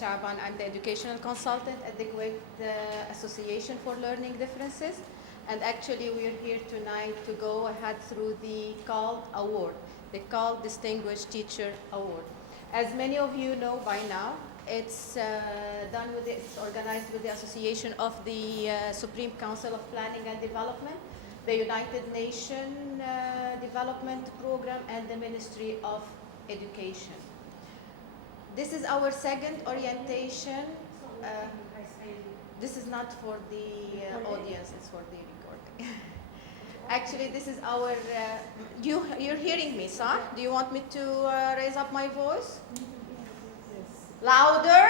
Shaban. I'm the educational consultant at the Kuwait Association for Learning Differences. And actually, we're here tonight to go ahead through the Kald Award, the Kald Distinguished Teacher Award. As many of you know by now, it's it's organized with the Association of the Supreme Council of Planning and Development, the United Nations Development Program, and the Ministry of Education. This is our second orientation. This is not for the audience, it's for the recording. Actually, this is our, you're hearing me, sir? Do you want me to raise up my voice? Yes. Louder?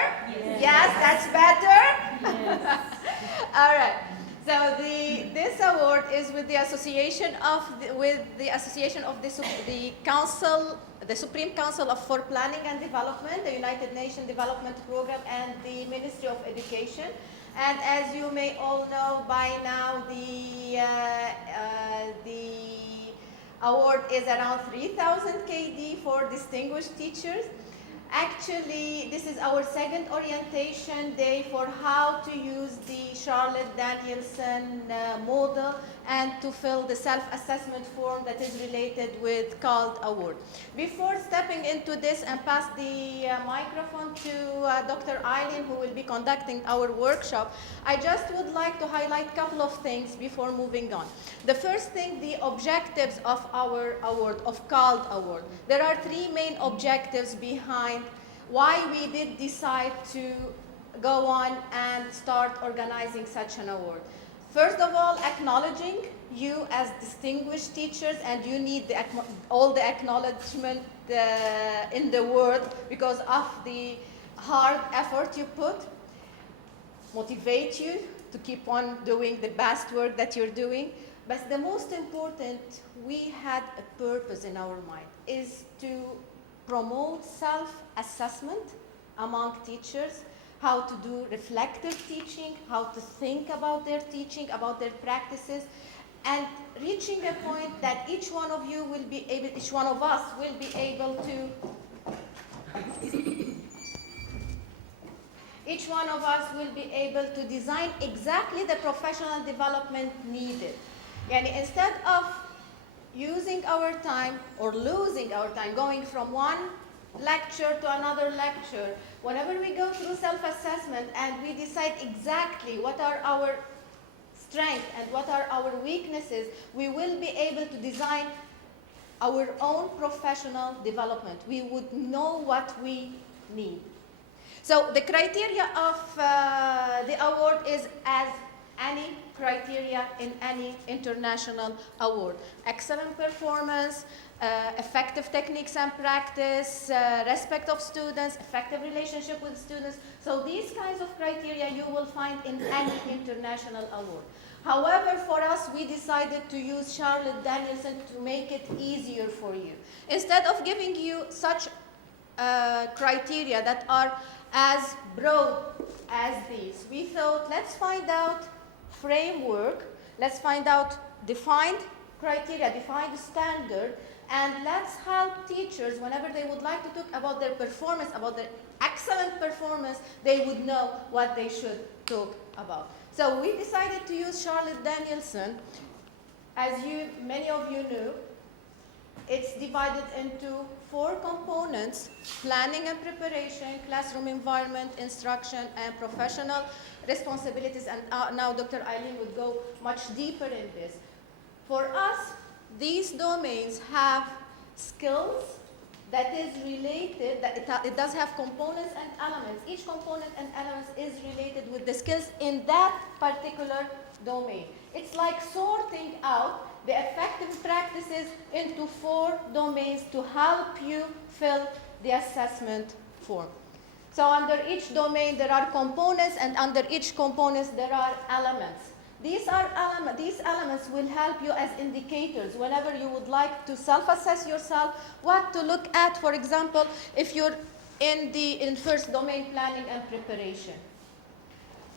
Yes, that's better? Yes. All right. So this award is with the association of the Council, the Supreme Council for Planning and Development, the United Nations Development Program, and the Ministry of Education. And as you may all know by now, the award is around 3,000 KD for distinguished teachers. Actually, this is our second orientation day for how to use the Charlotte Danielson model and to fill the self-assessment form that is related with Kald Award. Before stepping into this and pass the microphone to Dr. Eileen, who will be conducting our workshop, I just would like to highlight a couple of things before moving on. The first thing, the objectives of our award, of Kald Award. There are three main objectives behind why we did decide to go on and start organizing such an award. First of all, acknowledging you as distinguished teachers, and you need all the acknowledgement in the world because of the hard effort you put, motivate you to keep on doing the best work that you're doing. But the most important, we had a purpose in our mind, is to promote self-assessment among teachers, how to do reflective teaching, how to think about their teaching, about their practices, and reaching a point that each one of you will be able, each one of us will be able to, each one of us will be able to design exactly the professional development needed. And instead of using our time or losing our time going from one lecture to another lecture, whenever we go through self-assessment and we decide exactly what are our strengths and what are our weaknesses, we will be able to design our own professional development. We would know what we need. So the criteria of the award is as any criteria in any international award. Excellent performance, effective techniques and practice, respect of students, effective relationship with students. So these kinds of criteria you will find in any international award. However, for us, we decided to use Charlotte Danielson to make it easier for you. Instead of giving you such criteria that are as broad as these, we thought, let's find out framework, let's find out defined criteria, defined standard, and let's help teachers whenever they would like to talk about their performance, about their excellent performance, they would know what they should talk about. So we decided to use Charlotte Danielson. As many of you know, it's divided into 4 components: planning and preparation, classroom environment, instruction, and professional responsibilities. And now Dr. Eileen would go much deeper in this. For us, these domains have skills that is related, that it does have components and elements. Each component and element is related with the skills in that particular domain. It's like sorting out the effective practices into 4 domains to help you fill the assessment form. So under each domain there are components, and under each component there are elements. These elements will help you as indicators whenever you would like to self-assess yourself, what to look at. For example, if you're in first domain, planning and preparation.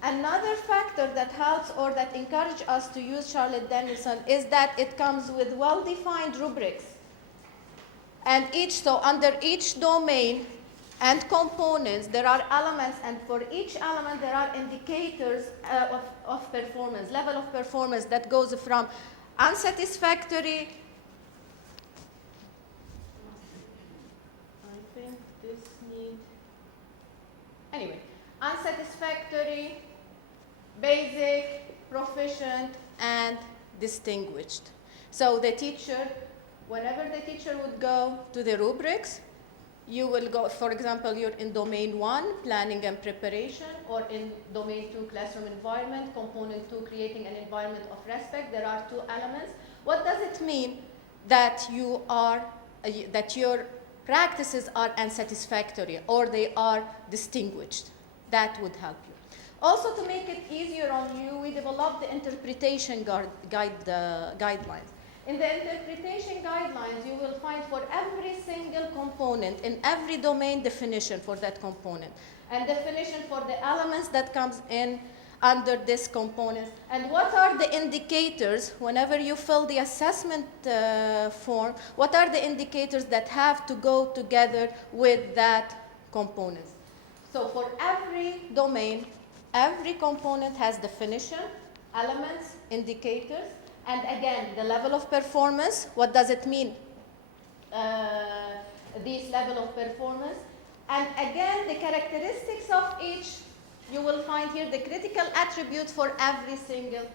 Another factor that helps or that encourages us to use Charlotte Danielson is that it comes with well-defined rubrics. And so under each domain, and components, there are elements, and for each element there are indicators of performance, level of performance that goes from unsatisfactory. I think this needs, anyway, unsatisfactory, basic, proficient, and distinguished. So the teacher, whenever the teacher would go to the rubrics, you will go, for example, you're in domain 1, planning and preparation, or in domain 2, classroom environment, component 2, creating an environment of respect. There are 2 elements. What does it mean that you are, that your practices are unsatisfactory or they are distinguished? That would help you. Also, to make it easier on you, we developed the interpretation guidelines. In the interpretation guidelines, you will find for every single component in every domain definition for that component, and definition for the elements that comes in under this component, and what are the indicators whenever you fill the assessment form, what are the indicators that have to go together with that component. So for every domain, every component has definition, elements, indicators, and again, the level of performance. What does it mean, this level of performance? And again, the characteristics of each, you will find here the critical attributes for every single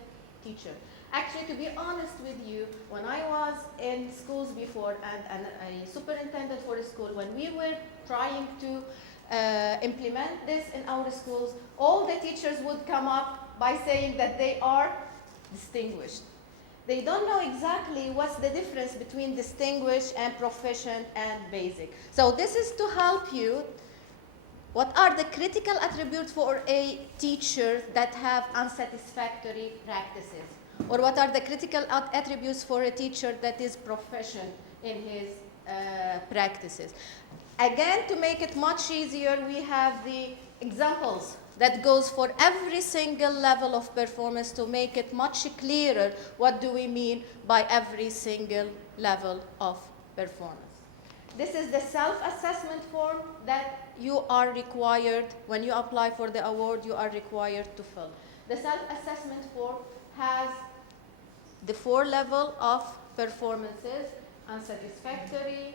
teacher. Actually, to be honest with you, when I was in schools before and a superintendent for a school, when we were trying to implement this in our schools, all the teachers would come up by saying that they are distinguished. They don't know exactly what's the difference between distinguished and proficient and basic. So this is to help you. What are the critical attributes for a teacher that have unsatisfactory practices? Or what are the critical attributes for a teacher that is proficient in his practices? Again, to make it much easier, we have the examples that goes for every single level of performance to make it much clearer what do we mean by every single level of performance. This is the self-assessment form that you are required, when you apply for the award, you are required to fill. The self-assessment form has the 4 levels of performances: unsatisfactory,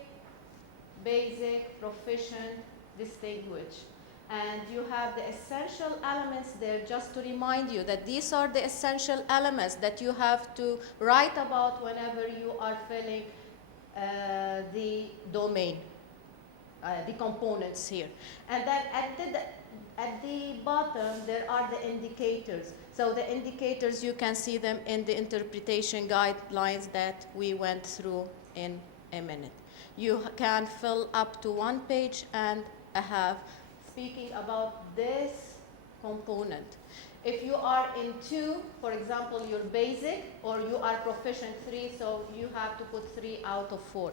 basic, proficient, distinguished. And you have the essential elements there just to remind you that these are the essential elements that you have to write about whenever you are filling the domain, the components here. And then at the bottom, there are the indicators. So the indicators, you can see them in the interpretation guidelines that we went through in a minute. You can fill up to 1 page and a half speaking about this component. If you are in 2, for example, you're basic, or you are proficient 3, so you have to put 3 out of 4.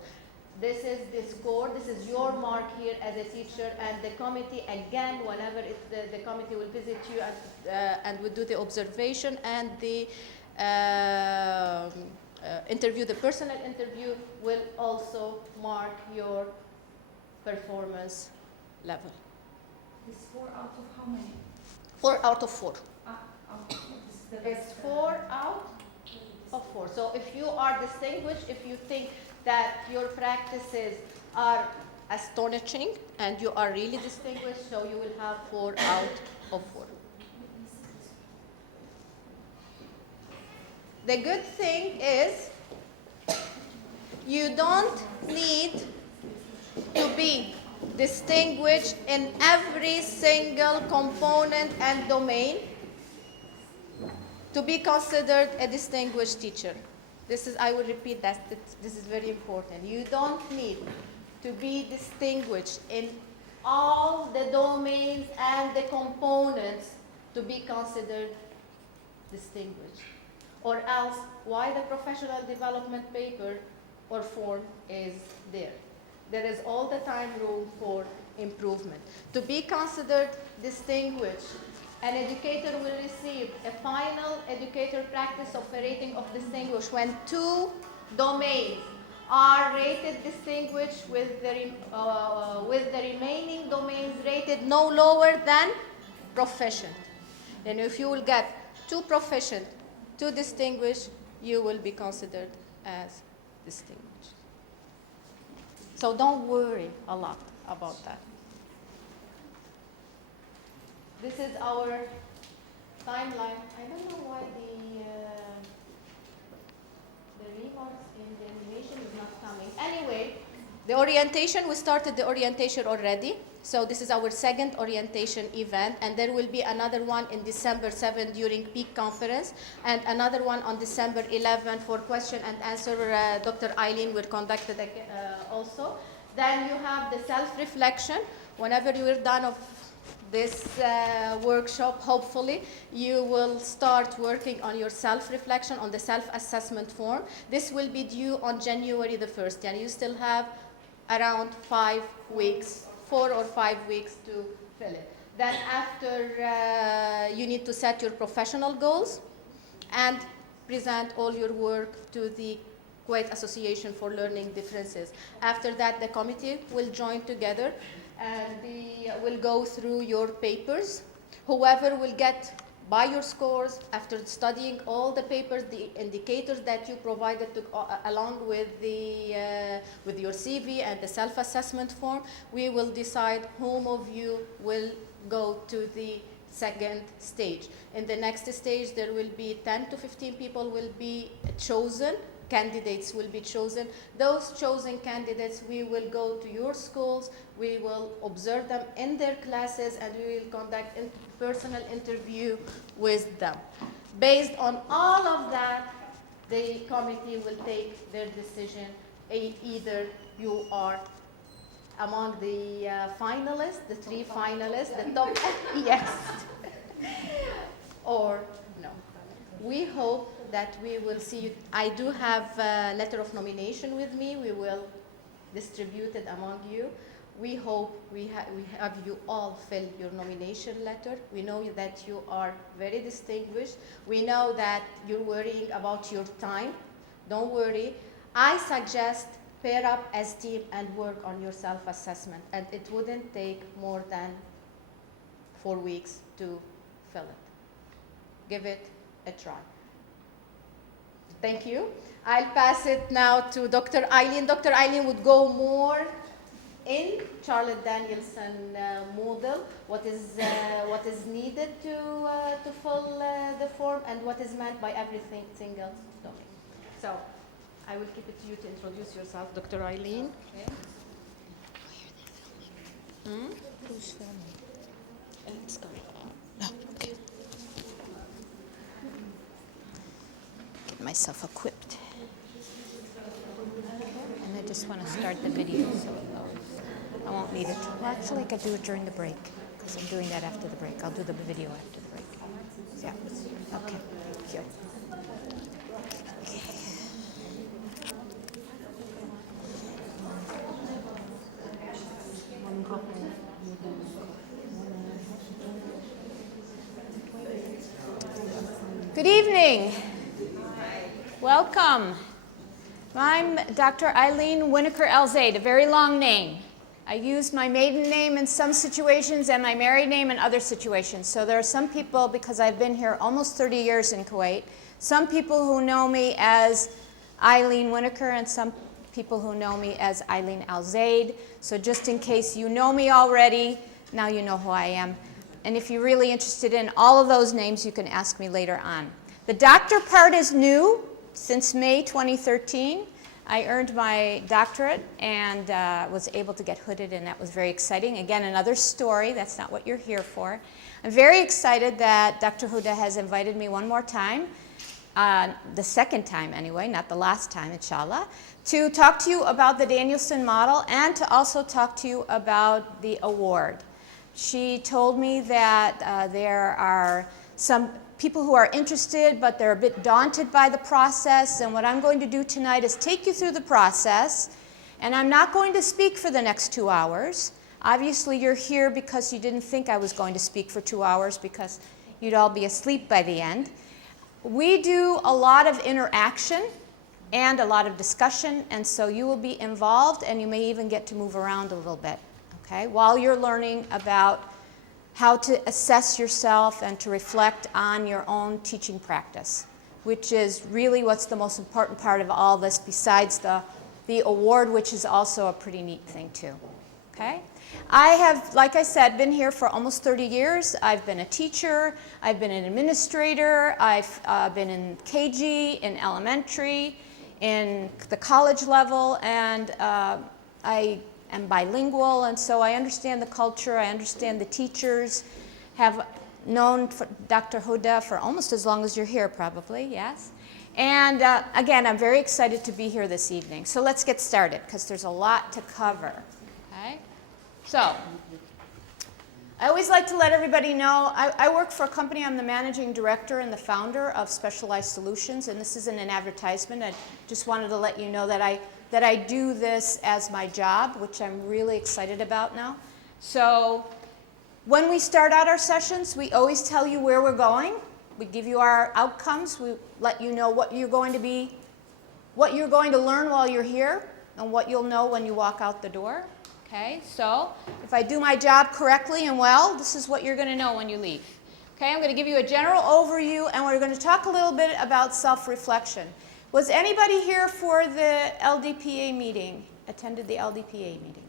This is the score. This is your mark here as a teacher, and the committee, again, whenever the committee will visit you and will do the observation and the interview, the personal interview, will also mark your performance level. It's 4 out of how many? 4 out of 4. It's 4 out of 4. So if you are distinguished, if you think that your practices are astonishing and you are really distinguished, so you will have 4 out of 4. The good thing is you don't need to be distinguished in every single component and domain to be considered a distinguished teacher. This is, I will repeat that, this is very important. You don't need to be distinguished in all the domains and the components to be considered distinguished. Or else, why the professional development paper or form is there? There is all the time room for improvement. To be considered distinguished, an educator will receive a final educator practice of rating of distinguished when 2 domains are rated distinguished with the remaining domains rated no lower than proficient. And if you will get 2 proficient, 2 distinguished, you will be considered as distinguished. So don't worry a lot about that. This is our timeline. I don't know why the remarks in the animation is not coming. Anyway, the orientation, we started the orientation already. So this is our second orientation event, and there will be another one in December 7 during peak conference, and another one on December 11 for question and answer. Dr. Eileen will conduct it also. Then you have the self-reflection. Whenever you are done of this workshop, hopefully, you will start working on your self-reflection, on the self-assessment form. This will be due on January the 1st, and you still have around 5 weeks, 4 or 5 weeks to fill it. Then after, you need to set your professional goals and present all your work to the Kuwait Association for Learning Differences. After that, the committee will join together and will go through your papers. Whoever will get by your scores after studying all the papers, the indicators that you provided along with your CV and the self-assessment form, we will decide whom of you will go to the second stage. In the next stage, there will be 10 to 15 people will be chosen. Candidates will be chosen. Those chosen candidates, we will go to your schools, we will observe them in their classes, and we will conduct a personal interview with them. Based on all of that, the committee will take their decision. Either you are among the finalists, the 3 finalists, the top, yes, or no. We hope that we will see you. I do have a letter of nomination with me. We will distribute it among you. We hope we have you all fill your nomination letter. We know that you are very distinguished. We know that you're worrying about your time. Don't worry. I suggest pair up as team and work on your self-assessment, and it wouldn't take more than 4 weeks to fill it. Give it a try. Thank you. I'll pass it now to Dr. Eileen. Dr. Eileen would go more in Charlotte Danielson model, what is needed to fill the form and what is meant by every single domain. So I will keep it to you to introduce yourself, Dr. Eileen. Okay. Who's filming? It's going on. Oh, okay. Get myself equipped. And I just want to start the video so it goes. I won't need it. Well, actually, I could do it during the break because I'm doing that after the break. I'll do the video after the break. Yeah. Okay. Thank you. Good evening. Welcome. I'm Dr. Eileen Winokur-Elzaid, a very long name. I use my maiden name in some situations and my married name in other situations. So there are some people, because I've been here almost 30 years in Kuwait, some people who know me as Eileen Winokur and some people who know me as Eileen Elzaid. So just in case you know me already, now you know who I am. And if you're really interested in all of those names, you can ask me later on. The doctor part is new since May 2013. I earned my doctorate and was able to get hooded, and that was very exciting. Again, another story. That's not what you're here for. I'm very excited that Dr. Huda has invited me one more time, the second time anyway, not the last time, inshallah, to talk to you about the Danielson model and to also talk to you about the award. She told me that there are some people who are interested, but they're a bit daunted by the process, and what I'm going to do tonight is take you through the process, and I'm not going to speak for the next 2 hours. Obviously, you're here because you didn't think I was going to speak for 2 hours because you'd all be asleep by the end. We do a lot of interaction and a lot of discussion, and so you will be involved, and you may even get to move around a little bit, okay, while you're learning about how to assess yourself and to reflect on your own teaching practice, which is really what's the most important part of all this, besides the award, which is also a pretty neat thing too, okay? I have, like I said, been here for almost 30 years. I've been a teacher, I've been an administrator, I've been in KG, in elementary, in the college level, and I am bilingual, and so I understand the culture, I understand the teachers, have known Dr. Huda for almost as long as you're here probably, yes? And again, I'm very excited to be here this evening. So let's get started, because there's a lot to cover, okay? So, I always like to let everybody know, I work for a company, I'm the managing director and the founder of Specialized Solutions, and this isn't an advertisement. I just wanted to let you know that I do this as my job, which I'm really excited about now. So, when we start out our sessions, we always tell you where we're going. We give you our outcomes. We let you know what you're going to learn while you're here, and what you'll know when you walk out the door. Okay, so if I do my job correctly and well, this is what you're going to know when you leave. Okay, I'm going to give you a general overview, and we're going to talk a little bit about self-reflection. Was anybody here for the LDPA meeting? Attended the LDPA meeting?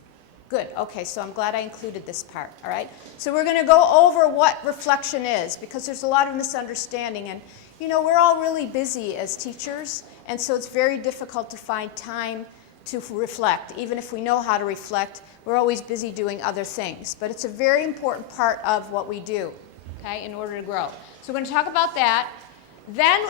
Good, okay, so I'm glad I included this part, all right? So we're going to go over what reflection is, because there's a lot of misunderstanding, and you know, we're all really busy as teachers, and so it's very difficult to find time to reflect. Even if we know how to reflect, we're always busy doing other things. But it's a very important part of what we do, okay, in order to grow. So we're going to talk about that. Then,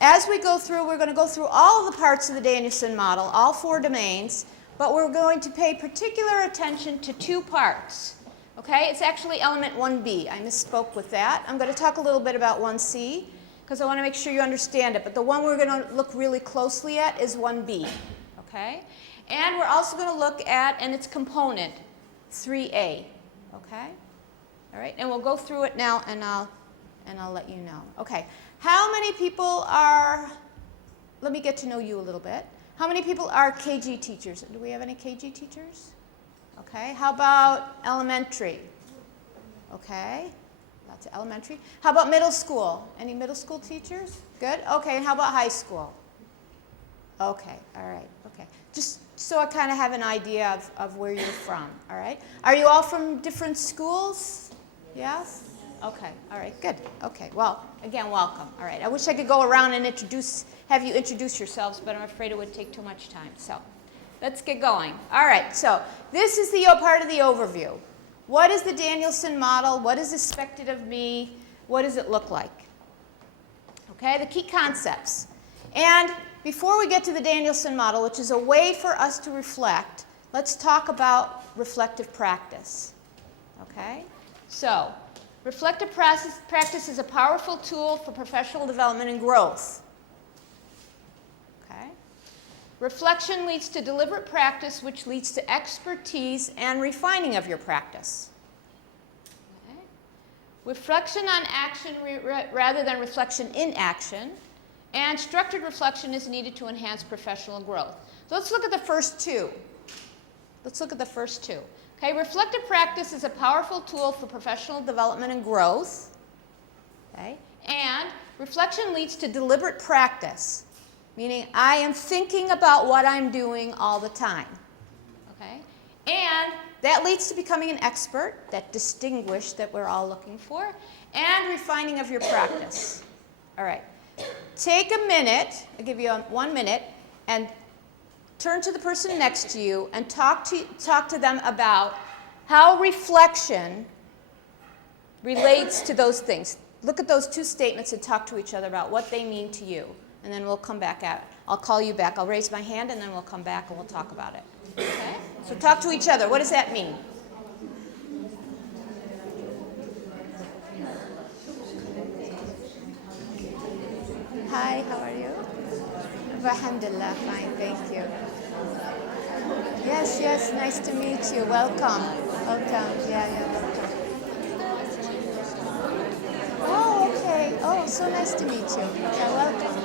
as we go through, we're going to go through all of the parts of the Danielson model, all 4 domains, but we're going to pay particular attention to 2 parts, okay? It's actually element 1B. I misspoke with that. I'm going to talk a little bit about 1C, because I want to make sure you understand it. But the one we're going to look really closely at is 1B. Okay? And we're also going to look at, and its component, 3A. Okay? All right? And we'll go through it now, and I'll let you know. Okay. How many people are, let me get to know you a little bit. How many people are KG teachers? Do we have any KG teachers? Okay. How about elementary? Okay. Lots of elementary. How about middle school? Any middle school teachers? Good. Okay. And how about high school? Okay, all right, okay. Just so I kind of have an idea of where you're from, all right? Are you all from different schools? Yes? Okay, all right, good. Okay, well, again, welcome. All right, I wish I could go around and have you introduce yourselves, but I'm afraid it would take too much time. So let's get going. All right, so this is the part of the overview. What is the Danielson model? What is expected of me? What does it look like? Okay, the key concepts. And before we get to the Danielson model, which is a way for us to reflect, let's talk about reflective practice. Okay? So, reflective practice is a powerful tool for professional development and growth. Okay? Reflection leads to deliberate practice, which leads to expertise and refining of your practice. Okay? Reflection on action rather than reflection in action. And structured reflection is needed to enhance professional growth. So let's look at the first 2. Let's look at the first 2. Okay, reflective practice is a powerful tool for professional development and growth. Okay, and reflection leads to deliberate practice, meaning I am thinking about what I'm doing all the time. Okay, and that leads to becoming an expert, that distinguish that we're all looking for, and refining of your practice. All right. Take a minute, I'll give you 1 minute, and turn to the person next to you and talk to them about how reflection relates to those things. Look at those 2 statements and talk to each other about what they mean to you. And then we'll come back at it. I'll call you back. I'll raise my hand, and then we'll come back and we'll talk about it. Okay? So talk to each other. What does that mean? Hi, how are you? Alhamdulillah, fine, thank you. Yes, yes, nice to meet you. Welcome. Welcome. Yeah, welcome. Oh, okay. Oh, so nice to meet you. Yeah, welcome.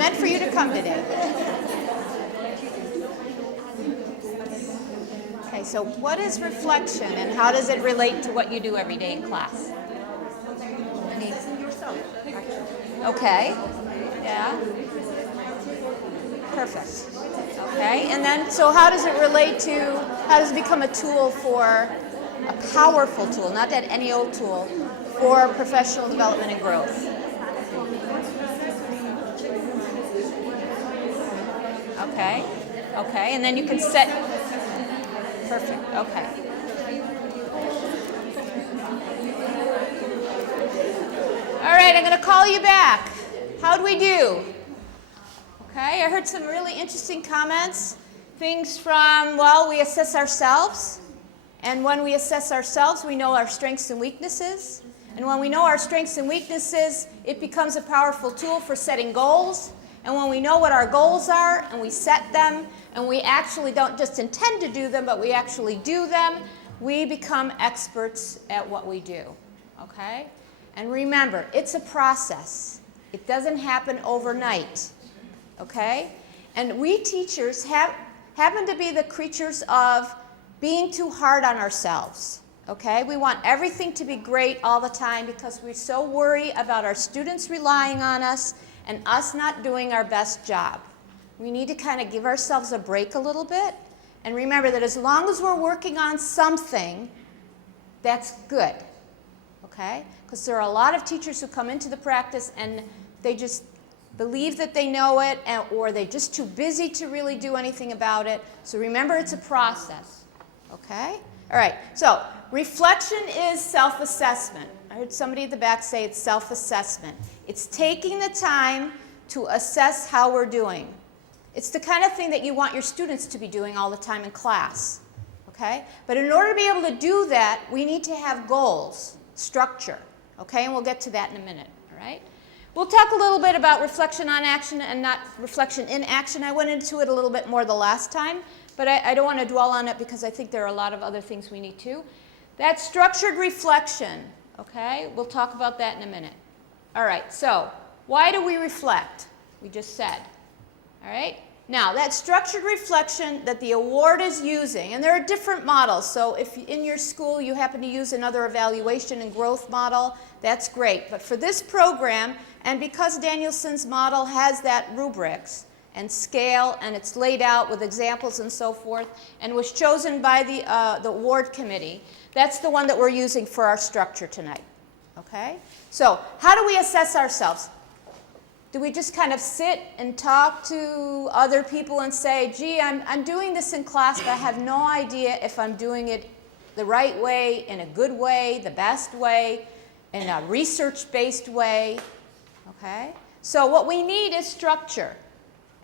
meant for you to come today. Okay, so what is reflection and how does it relate to what you do every day in class? Okay, yeah. Perfect. Okay, and then, so how does it relate to, how does it become a tool for, a powerful tool, not that any old tool, for professional development and growth? Okay, okay, and then you can set, perfect, okay. All right, I'm going to call you back. How'd we do? Okay, I heard some really interesting comments. Things from, well, we assess ourselves. And when we assess ourselves, we know our strengths and weaknesses. And when we know our strengths and weaknesses, it becomes a powerful tool for setting goals. And when we know what our goals are and we set them, and we actually don't just intend to do them, but we actually do them, we become experts at what we do. Okay? And remember, it's a process. It doesn't happen overnight. Okay? And we teachers happen to be the creatures of being too hard on ourselves. Okay? We want everything to be great all the time because we so worry about our students relying on us and us not doing our best job. We need to kind of give ourselves a break a little bit and remember that as long as we're working on something, that's good. Okay? Because there are a lot of teachers who come into the practice and they just believe that they know it, or they're just too busy to really do anything about it. So remember, it's a process. Okay? All right. So reflection is self-assessment. I heard somebody at the back say it's self-assessment. It's taking the time to assess how we're doing. It's the kind of thing that you want your students to be doing all the time in class. Okay? But in order to be able to do that, we need to have goals, structure. Okay? And we'll get to that in a minute. All right? We'll talk a little bit about reflection on action and not reflection in action. I went into it a little bit more the last time, but I don't want to dwell on it because I think there are a lot of other things we need to. That's structured reflection, okay? We'll talk about that in a minute. All right, so why do we reflect? We just said, all right? Now, that structured reflection that the award is using, and there are different models, so if in your school you happen to use another evaluation and growth model, that's great. But for this program, and because Danielson's model has that rubrics and scale, and it's laid out with examples and so forth, and was chosen by the award committee, that's the one that we're using for our structure tonight. Okay? So, how do we assess ourselves? Do we just kind of sit and talk to other people and say, gee, I'm doing this in class, but I have no idea if I'm doing it the right way, in a good way, the best way, in a research-based way? Okay? So what we need is structure.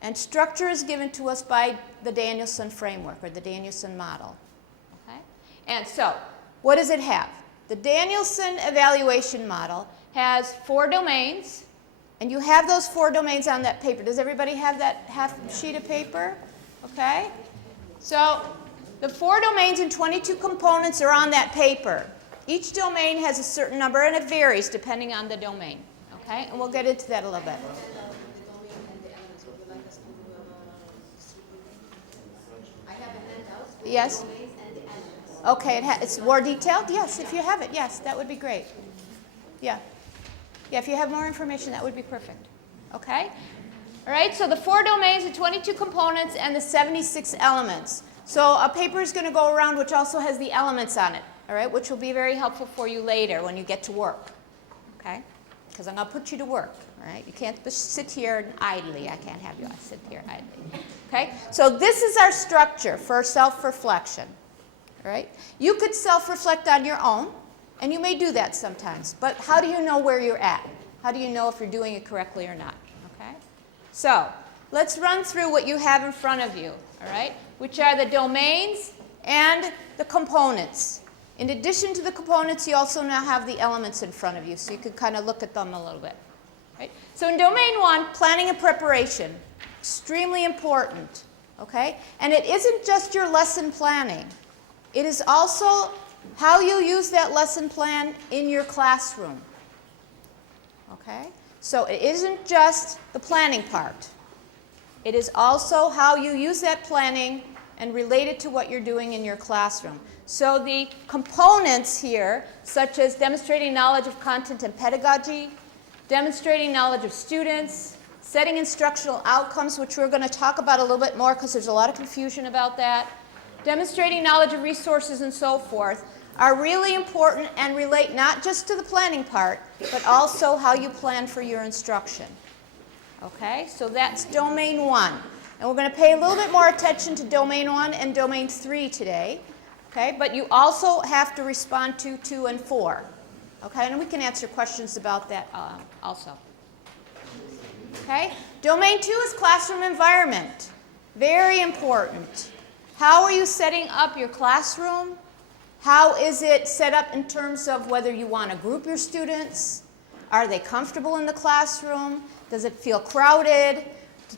And structure is given to us by the Danielson framework or the Danielson model. Okay? And so, what does it have? The Danielson evaluation model has 4 domains. And you have those 4 domains on that paper. Does everybody have that half sheet of paper? Okay? So the 4 domains and 22 components are on that paper. Each domain has a certain number, and it varies depending on the domain. Okay? And we'll get into that a little bit. I have a handout. Yes? Okay, it's more detailed? Yes, if you have it, yes, that would be great. Yeah. Yeah, if you have more information, that would be perfect. Okay? All right, so the 4 domains, the 22 components, and the 76 elements. So a paper is going to go around which also has the elements on it, all right, which will be very helpful for you later when you get to work. Okay? Because I'm going to put you to work, all right? You can't just sit here idly. I can't have you sit here idly. Okay? So this is our structure for self-reflection. All right? You could self-reflect on your own. And you may do that sometimes, but how do you know where you're at? How do you know if you're doing it correctly or not? Okay? So, let's run through what you have in front of you, all right? Which are the domains and the components. In addition to the components, you also now have the elements in front of you, so you can kind of look at them a little bit. Right? So in domain 1, planning and preparation, extremely important, okay? And it isn't just your lesson planning. It is also how you use that lesson plan in your classroom. Okay? So it isn't just the planning part. It is also how you use that planning and relate it to what you're doing in your classroom. So the components here, such as demonstrating knowledge of content and pedagogy, demonstrating knowledge of students, setting instructional outcomes, which we're going to talk about a little bit more because there's a lot of confusion about that, demonstrating knowledge of resources and so forth, are really important and relate not just to the planning part, but also how you plan for your instruction. Okay, so that's domain 1. And we're going to pay a little bit more attention to domain 1 and domain 3 today. Okay, but you also have to respond to 2 and 4. Okay, and we can answer questions about that also. Okay, domain 2 is classroom environment. Very important. How are you setting up your classroom? How is it set up in terms of whether you want to group your students? Are they comfortable in the classroom? Does it feel crowded?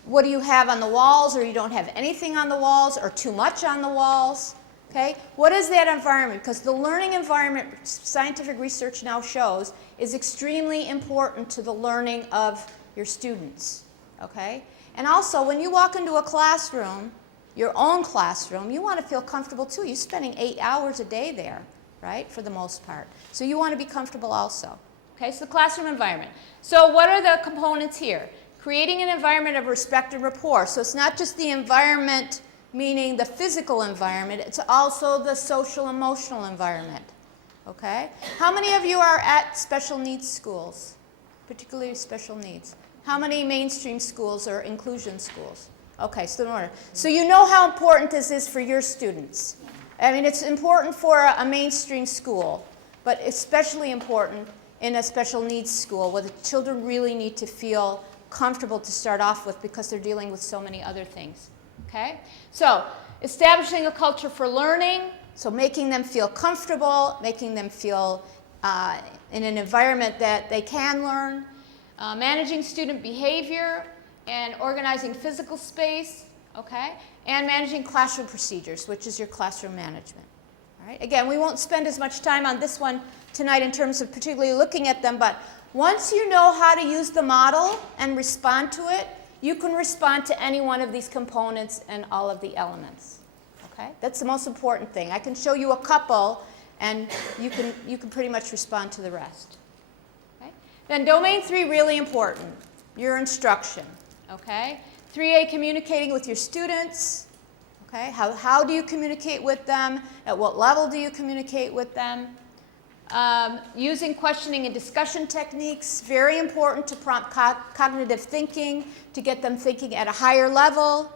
What do you have on the walls, or you don't have anything on the walls, or too much on the walls? Okay? What is that environment? Because the learning environment, scientific research now shows, is extremely important to the learning of your students. Okay? And also, when you walk into a classroom, your own classroom, you want to feel comfortable too. You're spending 8 hours a day there, right, for the most part. So you want to be comfortable also. Okay, so the classroom environment. So what are the components here? Creating an environment of respect and rapport. So it's not just the environment, meaning the physical environment, it's also the social emotional environment. Okay? How many of you are at special needs schools, particularly special needs? How many mainstream schools or inclusion schools? Okay, so in order. So you know how important this is for your students. I mean, it's important for a mainstream school, but especially important in a special needs school where the children really need to feel comfortable to start off with because they're dealing with so many other things. Okay? So, establishing a culture for learning, so making them feel comfortable, making them feel in an environment that they can learn, managing student behavior, and organizing physical space, okay? And managing classroom procedures, which is your classroom management. All right? Again, we won't spend as much time on this one tonight in terms of particularly looking at them, but once you know how to use the model and respond to it, you can respond to any one of these components and all of the elements. Okay? That's the most important thing. I can show you a couple, and you can pretty much respond to the rest. Okay? Then domain 3, really important, your instruction. Okay? 3A, communicating with your students. Okay? How do you communicate with them? At what level do you communicate with them? Using questioning and discussion techniques, very important to prompt cognitive thinking, to get them thinking at a higher level.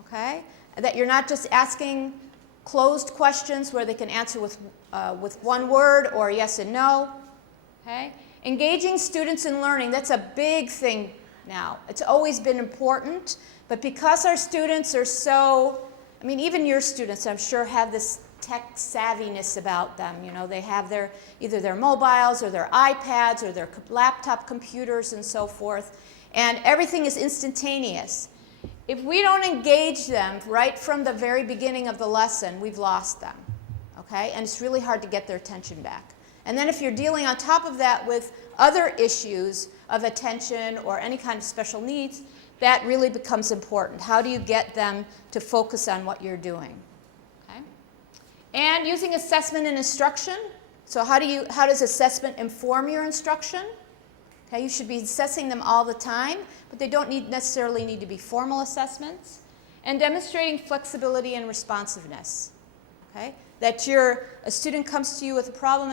Okay? That you're not just asking closed questions where they can answer with one word or yes and no. Okay? Engaging students in learning, that's a big thing now. It's always been important, but because our students are so, I mean, even your students, I'm sure, have this tech savviness about them. You know, they have either their mobiles or their iPads or their laptop computers and so forth, and everything is instantaneous. If we don't engage them right from the very beginning of the lesson, we've lost them, okay? And it's really hard to get their attention back. And then if you're dealing on top of that with other issues of attention or any kind of special needs, that really becomes important. How do you get them to focus on what you're doing? Okay? And using assessment and instruction. So how does assessment inform your instruction? Okay, you should be assessing them all the time, but they don't necessarily need to be formal assessments. And demonstrating flexibility and responsiveness. Okay? That a student comes to you with a problem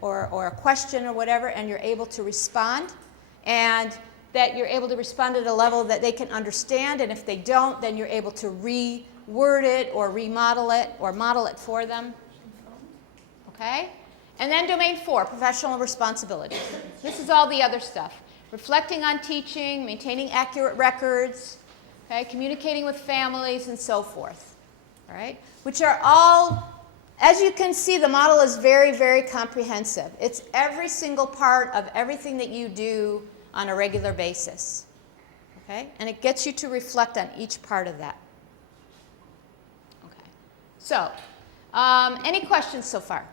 or a question or whatever, and you're able to respond, and that you're able to respond at a level that they can understand, and if they don't, then you're able to reword it or remodel it or model it for them. Okay? And then domain 4, professional responsibility. This is all the other stuff. Reflecting on teaching, maintaining accurate records, okay, communicating with families, and so forth. All right? Which are all, as you can see, the model is very, very comprehensive. It's every single part of everything that you do on a regular basis. Okay? And it gets you to reflect on each part of that. Okay. So, any questions so far?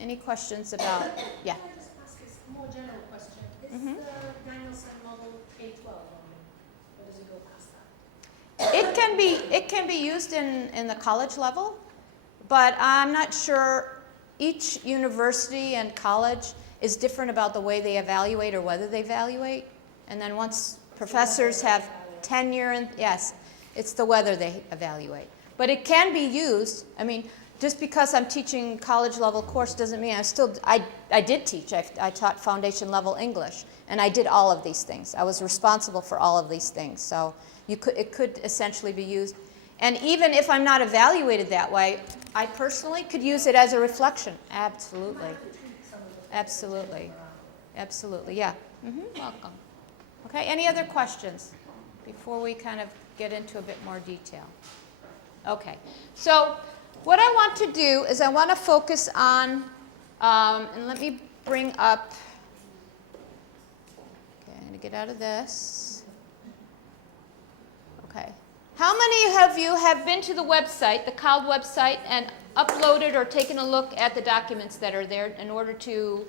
Any questions about, yeah? Can I just ask a more general question? Is Mhm. the it can be used in the college level, but I'm not sure. Each university and college is different about the way they evaluate or whether they evaluate. And then once professors have tenure, and yes, it's the whether they evaluate. But it can be used. I mean, just because I'm teaching college level course doesn't mean I did teach. I taught foundation level English, and I did all of these things. I was responsible for all of these things. So it could essentially be used. And even if I'm not evaluated that way, I personally could use it as a reflection. Absolutely. Absolutely. Absolutely, yeah. Welcome. Okay, any other questions before we kind of get into a bit more detail? Okay, so what I want to do is I want to focus on, and let me bring up, okay, I'm going to get out of this. Okay. How many of you have been to the website, the Kald website, and uploaded or taken a look at the documents that are there in order to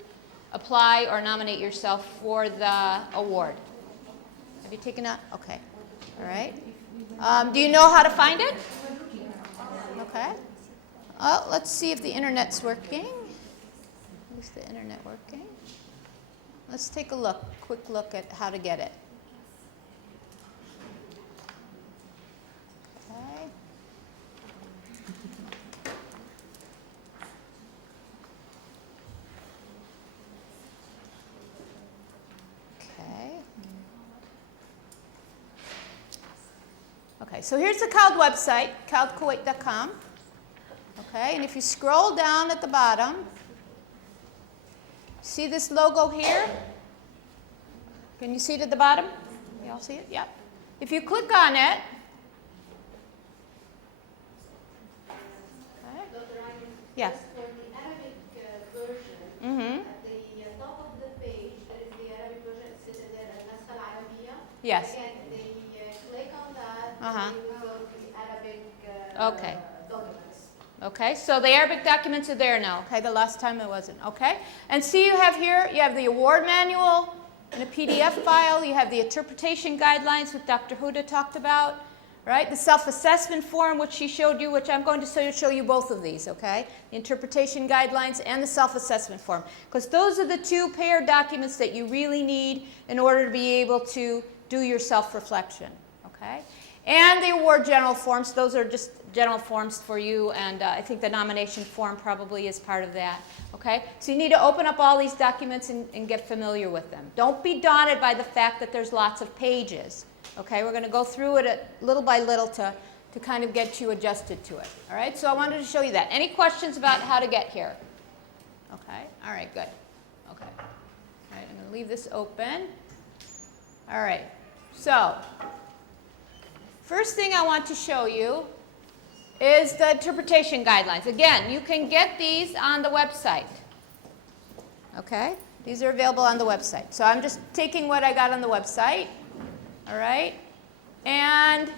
apply or nominate yourself for the award? Have you taken that? Okay. All right. Do you know how to find it? Okay. Let's see if the internet's working. Is the internet working? Let's take a quick look at how to get it. Okay, so here's the Kald website, kaldkuwait.com. Okay, and if you scroll down at the bottom, see this logo here? Can you see it at the bottom? You all see it? Yep. If you click on it, okay. Yes. For the Arabic version, Mm-hmm. at the top of the page, there is the Arabic version. It's stated there as Nasqa al-Arabiyya. Yes. Again, they click on that, Uh-huh. and they will go to the Arabic Okay. documents. Okay, so the Arabic documents are there now. Okay, the last time it wasn't. Okay, and see you have here, you have the award manual in a PDF file. You have the interpretation guidelines, which Dr. Huda talked about, right? The self-assessment form, which she showed you, which I'm going to show you both of these, okay? The interpretation guidelines and the self-assessment form, because those are the two paired documents that you really need in order to be able to do your self-reflection, okay? And the award general forms, those are just general forms for you, and I think the nomination form probably is part of that, okay? So you need to open up all these documents and get familiar with them. Don't be daunted by the fact that there's lots of pages, okay? We're going to go through it little by little to kind of get you adjusted to it, all right? So I wanted to show you that. Any questions about how to get here? Okay, all right, good. Okay, all right, I'm going to leave this open. All right, so first thing I want to show you is the interpretation guidelines. Again, you can get these on the website. Okay? These are available on the website. So I'm just taking what I got on the website. All right? And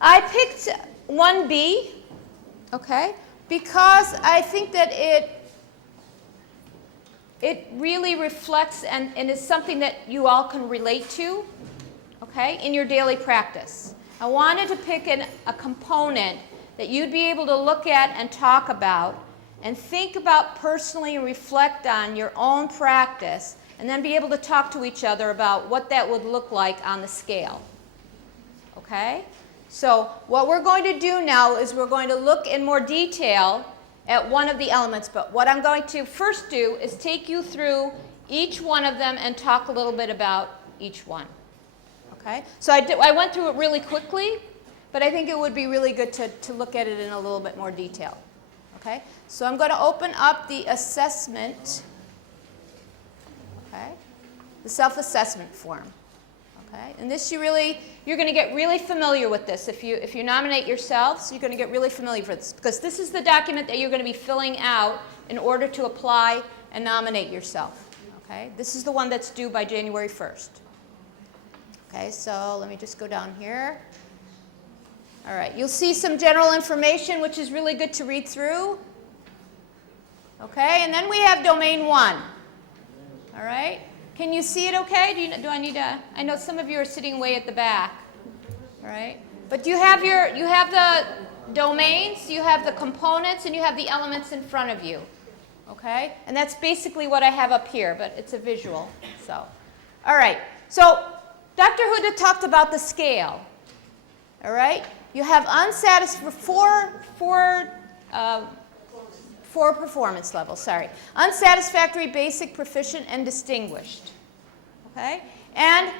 I picked 1B, okay, because I think that it really reflects and is something that you all can relate to, okay, in your daily practice. I wanted to pick a component that you'd be able to look at and talk about and think about personally and reflect on your own practice, and then be able to talk to each other about what that would look like on the scale. Okay? So what we're going to do now is we're going to look in more detail at one of the elements, but what I'm going to first do is take you through each one of them and talk a little bit about each one. Okay? So I went through it really quickly, but I think it would be really good to look at it in a little bit more detail. Okay? So I'm going to open up the assessment, okay? The self-assessment form. Okay? And this you're going to get really familiar with this. If you nominate yourselves, you're going to get really familiar with this, because this is the document that you're going to be filling out in order to apply and nominate yourself. Okay? This is the one that's due by January 1st. Okay, so let me just go down here. All right, you'll see some general information, which is really good to read through. Okay, and then we have domain 1. All right, can you see it okay? Do I need to? I know some of you are sitting way at the back. All right? But you have the domains, you have the components, and you have the elements in front of you. Okay? And that's basically what I have up here, but it's a visual. So, all right. So, Dr. Huda talked about the scale. All right? You have four performance levels, sorry. Unsatisfactory, basic, proficient, and distinguished. Okay? And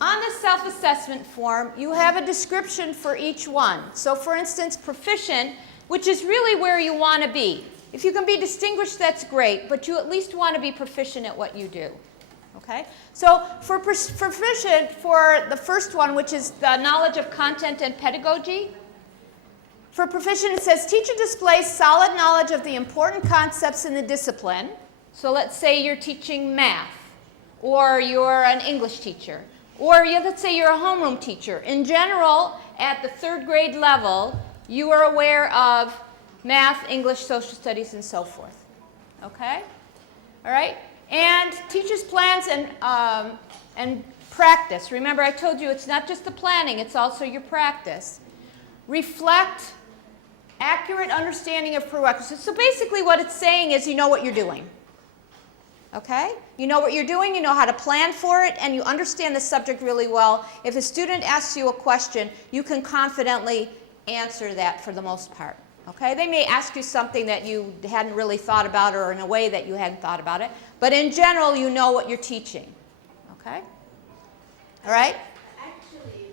on the self-assessment form, you have a description for each one. So for instance, proficient, which is really where you want to be. If you can be distinguished, that's great, but you at least want to be proficient at what you do. Okay? So for proficient, for the first one, which is the knowledge of content and pedagogy, for proficient, it says, teacher displays solid knowledge of the important concepts in the discipline. So let's say you're teaching math, or you're an English teacher, or let's say you're a homeroom teacher. In general, at the 3rd grade level, you are aware of math, English, social studies, and so forth. Okay? All right? And teachers' plans and practice. Remember, I told you it's not just the planning, it's also your practice. Reflect accurate understanding of prerequisites. So basically what it's saying is you know what you're doing. Okay? You know what you're doing, you know how to plan for it, and you understand the subject really well. If a student asks you a question, you can confidently answer that for the most part. Okay? They may ask you something that you hadn't really thought about or in a way that you hadn't thought about it, but in general, you know what you're teaching. Okay? All right? Actually,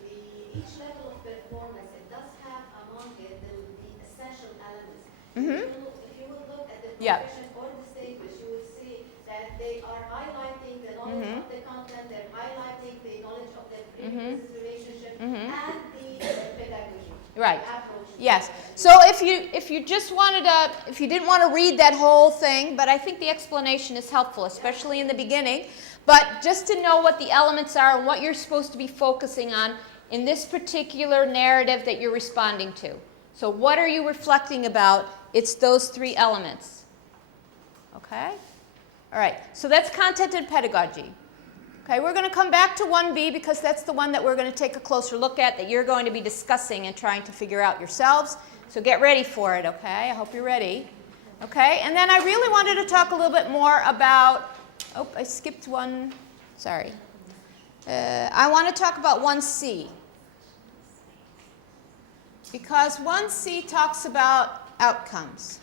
each level of performance, it does have among it the essential elements. If you will look at the proficient or distinguished, you will see that they are highlighting the knowledge of the content, they're highlighting the knowledge of the previous relationship, and the pedagogy. Right. The approach. Yes. So if you just wanted to, if you didn't want to read that whole thing, but I think the explanation is helpful, especially in the beginning, but just to know what the elements are and what you're supposed to be focusing on in this particular narrative that you're responding to. So what are you reflecting about? It's those 3 elements. Okay? All right. So that's content and pedagogy. Okay, we're going to come back to 1B because that's the one that we're going to take a closer look at, that you're going to be discussing and trying to figure out yourselves. So get ready for it, okay? I hope you're ready. Okay, and then I really wanted to talk a little bit more about, oh, I skipped one, sorry. I want to talk about 1C. Because 1C talks about outcomes.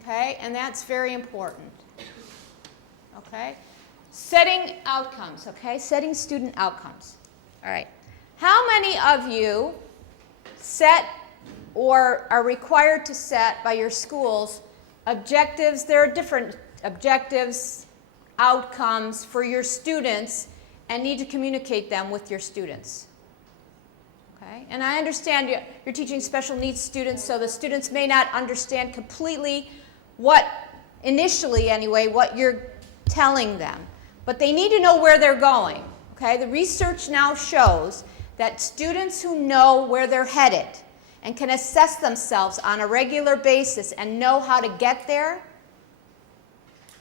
Okay, and that's very important. Okay? Setting outcomes, okay? Setting student outcomes. All right. How many of you set or are required to set by your schools objectives? There are different objectives, outcomes for your students, and need to communicate them with your students. Okay? And I understand you're teaching special needs students, so the students may not understand completely what, initially anyway, what you're telling them. But they need to know where they're going. Okay? The research now shows that students who know where they're headed and can assess themselves on a regular basis and know how to get there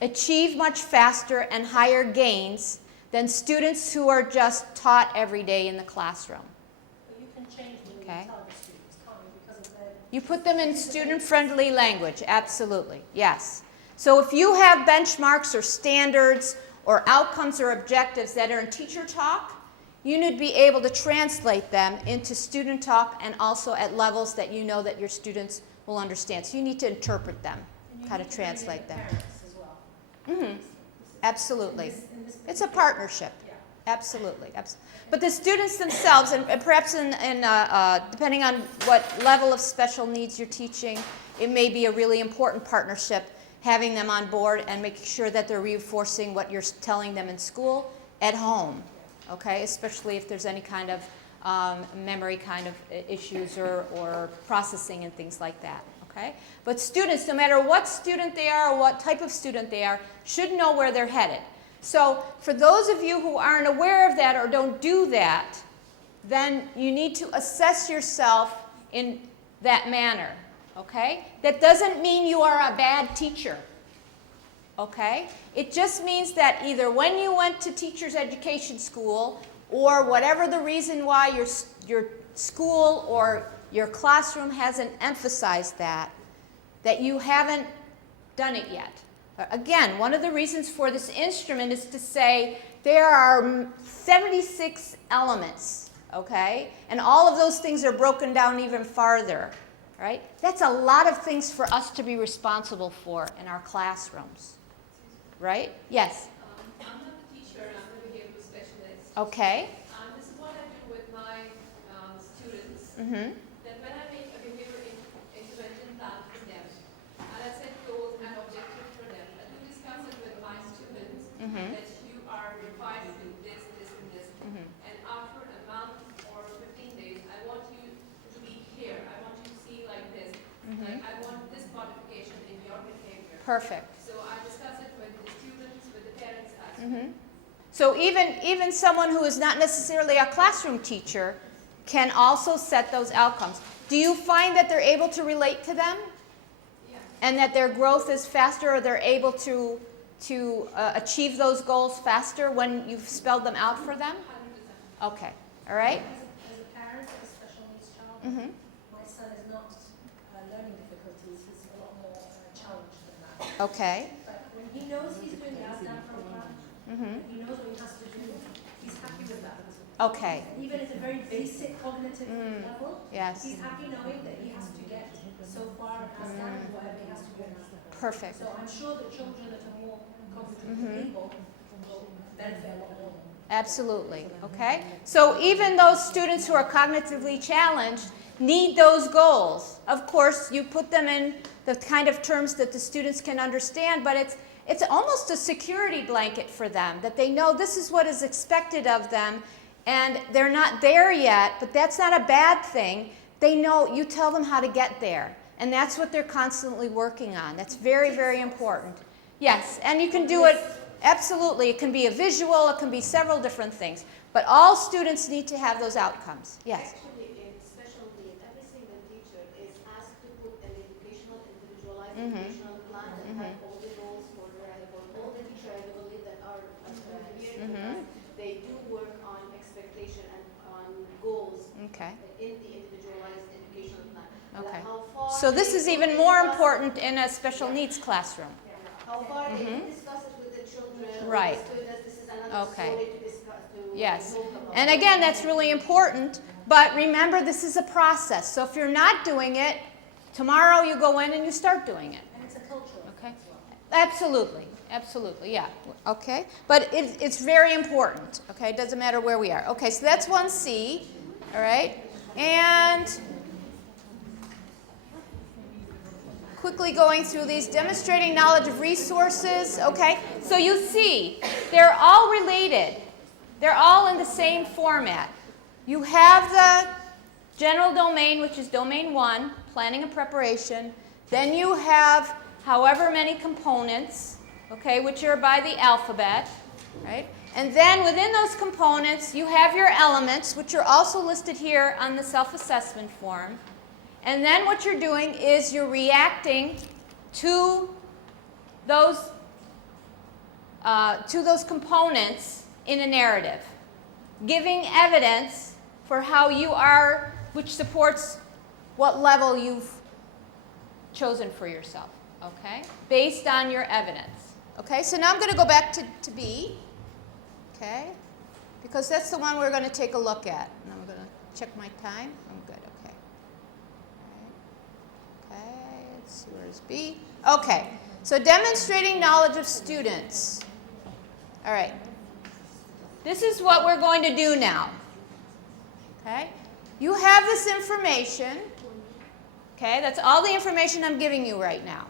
achieve much faster and higher gains than students who are just taught every day in the classroom. But you can change the way you tell the students, because of that. You put them in student-friendly language, absolutely, yes. So if you have benchmarks or standards or outcomes or objectives that are in teacher talk, you need to be able to translate them into student talk and also at levels that you know that your students will understand. So you need to interpret them, how to translate them. Absolutely. It's a partnership. Absolutely. But the students themselves, and perhaps depending on what level of special needs you're teaching, it may be a really important partnership, having them on board and making sure that they're reinforcing what you're telling them in school at home, okay? Especially if there's any kind of memory kind of issues or processing and things like that, okay? But students, no matter what student they are or what type of student they are, should know where they're headed. So for those of you who aren't aware of that or don't do that, then you need to assess yourself in that manner. Okay? That doesn't mean you are a bad teacher. Okay? It just means that either when you went to teacher's education school or whatever the reason why your school or your classroom hasn't emphasized that you haven't done it yet. Again, one of the reasons for this instrument is to say there are 76 elements, okay? And all of those things are broken down even farther, right? That's a lot of things for us to be responsible for in our classrooms, right? Yes? I'm not a teacher, I'm a behavioral specialist. Okay. This is what I do with my students. Mm-hmm. That when I make a behavior intervention plan for them, and I set goals and objectives for them, I do discuss it with my students that you are required to do this, this, and this. And after a month or 15 days, I want you to be here. I want you to see like this. Like I want this modification in your behavior. Perfect. So I discuss it with the students, with the parents as well. So even someone who is not necessarily a classroom teacher can also set those outcomes. Do you find that they're able to relate to them? Yeah. And that their growth is faster, or they're able to achieve those goals faster when you've spelled them out for them? 100%. Okay. All right? As a parent of a special needs child, my son is not learning difficulties. He's a lot more challenged than that. Okay. But when he knows he's doing the ASDAN program, he knows what he has to do, he's happy with that. Okay. Even at a very basic cognitive level, Yes. he's happy knowing that he has to get so far in ASDAN and whatever he has to do in ASDAN. Perfect. So I'm sure that children that are more cognitively able will benefit a lot more. Absolutely. Okay? So even those students who are cognitively challenged need those goals. Of course, you put them in the kind of terms that the students can understand, but it's almost a security blanket for them, that they know this is what is expected of them, and they're not there yet, but that's not a bad thing. They know, you tell them how to get there, and that's what they're constantly working on. That's very, very important. Yes, and you can do it, absolutely. It can be a visual, it can be several different things, but all students need to have those outcomes. Yes? Actually, in special need, every single teacher is asked to put an individualized educational plan that have all the goals for all the teachers. I believe that are here in the class. They do work on expectation and on goals Okay. in the individualized educational plan. Okay. How far So this they is even more discuss- important in a special needs classroom. How far they discuss it with the children, Right. with the students. This is another Okay. story to discuss. To Yes. talk about. And again, that's really important, but remember this is a process. So if you're not doing it, tomorrow you go in and you start doing it. And it's a cultural. Okay? Absolutely. Absolutely, yeah. Okay? But it's very important. Okay? It doesn't matter where we are. Okay, so that's 1C. All right? And quickly going through these, demonstrating knowledge of resources. Okay? So you see, they're all related. They're all in the same format. You have the general domain, which is domain 1, planning and preparation. Then you have however many components, okay, which are by the alphabet, right? And then within those components, you have your elements, which are also listed here on the self-assessment form. And then what you're doing is you're reacting to those components in a narrative, giving evidence for how you are, which supports what level you've chosen for yourself, okay, based on your evidence. Okay, so now I'm going to go back to B, okay, because that's the one we're going to take a look at. And I'm going to check my time. I'm good, okay. All right. Okay, let's see, where's B? Okay, so demonstrating knowledge of students. All right. This is what we're going to do now. Okay? You have this information. Okay? That's all the information I'm giving you right now.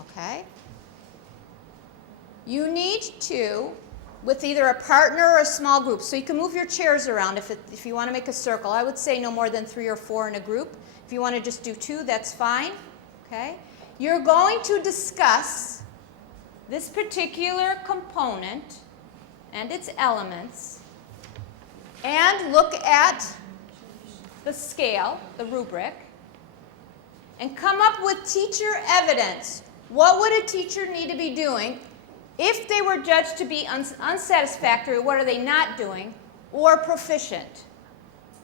Okay? You need to, with either a partner or a small group, so you can move your chairs around if you want to make a circle. I would say no more than 3 or 4 in a group. If you want to just do 2, that's fine. Okay? You're going to discuss this particular component and its elements, and look at the scale, the rubric, and come up with teacher evidence. What would a teacher need to be doing if they were judged to be unsatisfactory? What are they not doing? or proficient.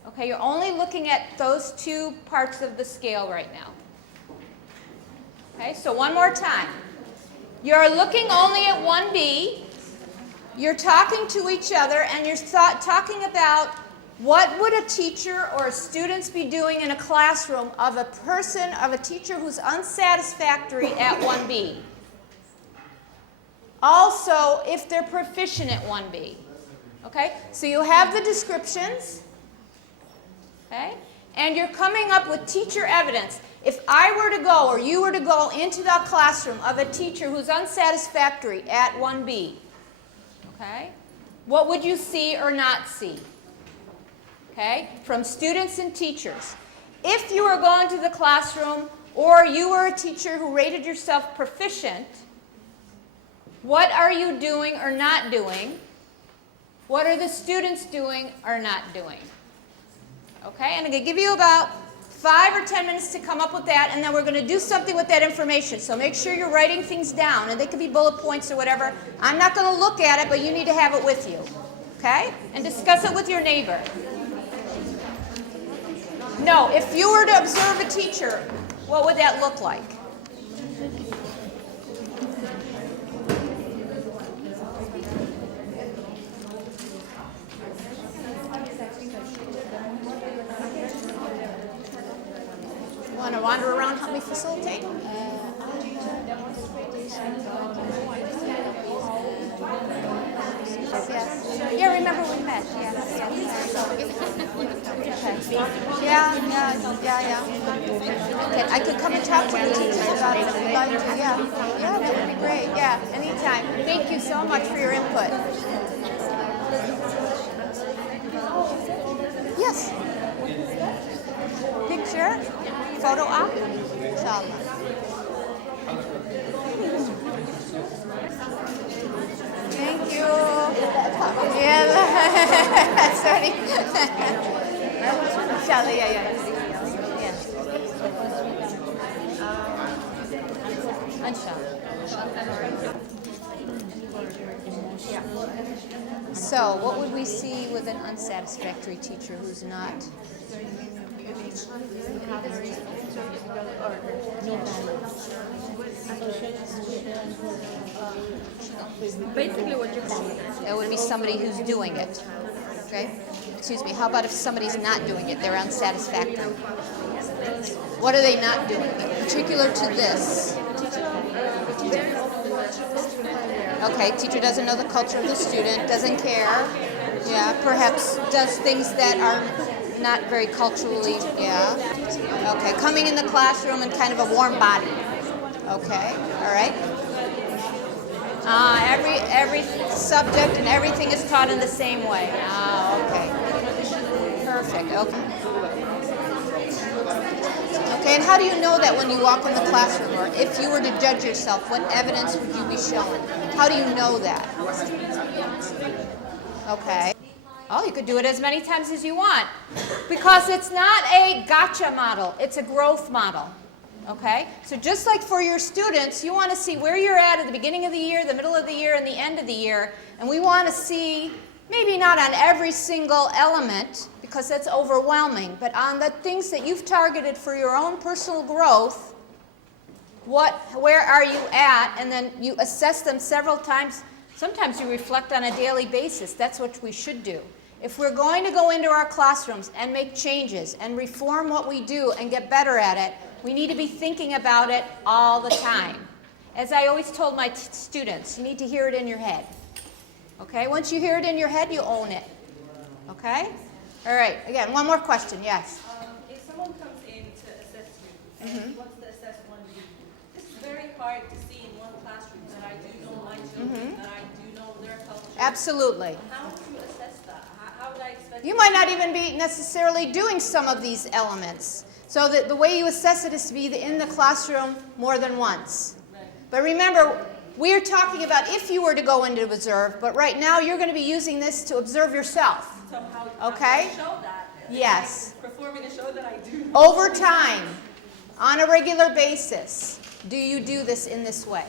Okay, you're only looking at those two parts of the scale right now. Okay, so one more time. You're looking only at 1B. You're talking to each other, and you're talking about what would a teacher or students be doing in a classroom of a teacher who's unsatisfactory at 1B. Also, if they're proficient at 1B. Okay, so you have the descriptions. Okay, and you're coming up with teacher evidence. If I were to go, or you were to go into the classroom of a teacher who's unsatisfactory at 1B, okay, what would you see or not see? Okay, from students and teachers. If you were going to the classroom, or you were a teacher who rated yourself proficient, what are you doing or not doing? What are the students doing or not doing? Okay, and I'm going to give you about 5 or 10 minutes to come up with that, and then we're going to do something with that information. So make sure you're writing things down, and they could be bullet points or whatever. I'm not going to look at it, but you need to have it with you. Okay? And discuss it with your neighbor. No, if you were to observe a teacher, what would that look like? Want to wander around, help me facilitate? Yes. Yeah, remember we met. Yes. Okay. Yeah. Okay, I could come and talk to the teachers about it if you'd like to. Yeah, that would be great. Yeah, anytime. Thank you so much for your input. Yes. Picture. Photo op? Inshallah. Thank you. Yeah. Sorry. Inshallah, yeah. Inshallah. So, what would we see with an unsatisfactory teacher who's not? Basically what you're saying. It would be somebody who's doing it. Okay? Excuse me, how about if somebody's not doing it? They're unsatisfactory. What are they not doing? Particular to this. Okay, teacher doesn't know the culture of the student, doesn't care. Yeah, perhaps does things that are not very culturally, yeah. Okay, coming in the classroom in kind of a warm body. Okay, all right. Every subject and everything is taught in the same way. Okay. Perfect, okay. Okay, and how do you know that when you walk in the classroom, or if you were to judge yourself, what evidence would you be showing? How do you know that? Okay. Oh, you could do it as many times as you want, because it's not a gotcha model, it's a growth model. Okay? So just like for your students, you want to see where you're at the beginning of the year, the middle of the year, and the end of the year, and we want to see, maybe not on every single element, because that's overwhelming, but on the things that you've targeted for your own personal growth, where are you at, and then you assess them several times. Sometimes you reflect on a daily basis. That's what we should do. If we're going to go into our classrooms and make changes and reform what we do and get better at it, we need to be thinking about it all the time. As I always told my students, you need to hear it in your head. Okay? Once you hear it in your head, you own it. Okay? All right. Again, one more question. Yes? If someone comes in to assess you, and what's the assessed one do? This is very hard to see in one classroom that I do know my children, that I do know their culture. Absolutely. How would you assess that? How would I expect You might not even be necessarily doing some of these elements. So that the way you assess it is to be in the classroom more than once. Right. But remember, we're talking about if you were to go in to observe, but right now you're going to be using this to observe yourself. So how Okay? do I show that? Yes. Performing a show that I do. Over time, on a regular basis, do you do this in this way?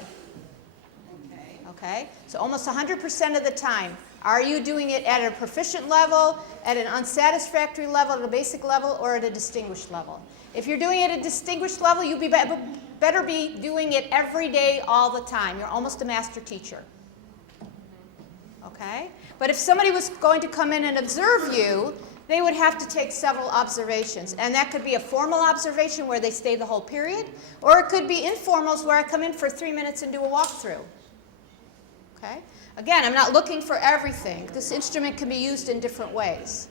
Okay. Okay? So almost 100% of the time, Are you doing it at a proficient level, at an unsatisfactory level, at a basic level, or at a distinguished level? If you're doing it at a distinguished level, you better be doing it every day, all the time. You're almost a master teacher. Okay? But if somebody was going to come in and observe you, they would have to take several observations. And that could be a formal observation where they stay the whole period, or it could be informals where I come in for 3 minutes and do a walkthrough. Okay? Again, I'm not looking for everything. This instrument can be used in different ways.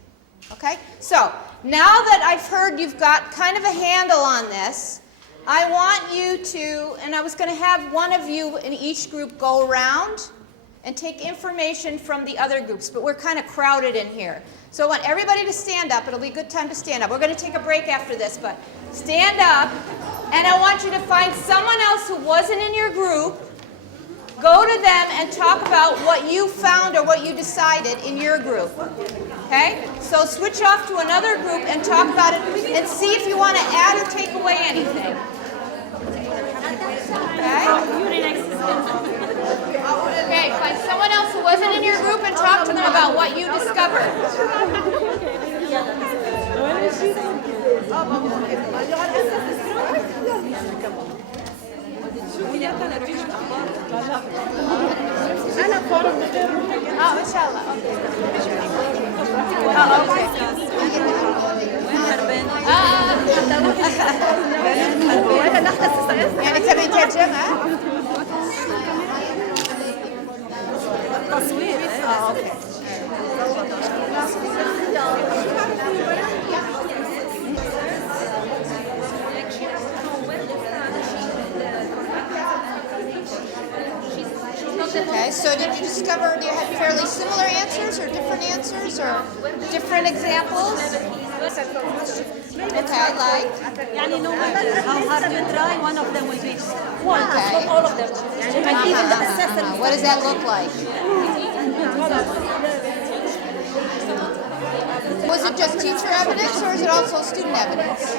Okay? So, now that I've heard you've got kind of a handle on this, I want you to, and I was going to have one of you in each group go around and take information from the other groups, but we're kind of crowded in here. So I want everybody to stand up. It'll be a good time to stand up. We're going to take a break after this, but stand up, and I want you to find someone else who wasn't in your group. Go to them and talk about what you found or what you decided in your group. Okay? So switch off to another group and talk about it and see if you want to add or take away anything. Okay? Okay, find someone else who wasn't in your group and talk to them about what you discovered. Oh, inshallah. يعني تبي ترجمة؟ تصوير. اوكي. Okay, so did you discover you had fairly similar answers or different examples? Okay, like? No matter how hard you try, one of them will be one, not all of them. And even the assessment. What does that look like? Was it just teacher evidence or is it also student evidence?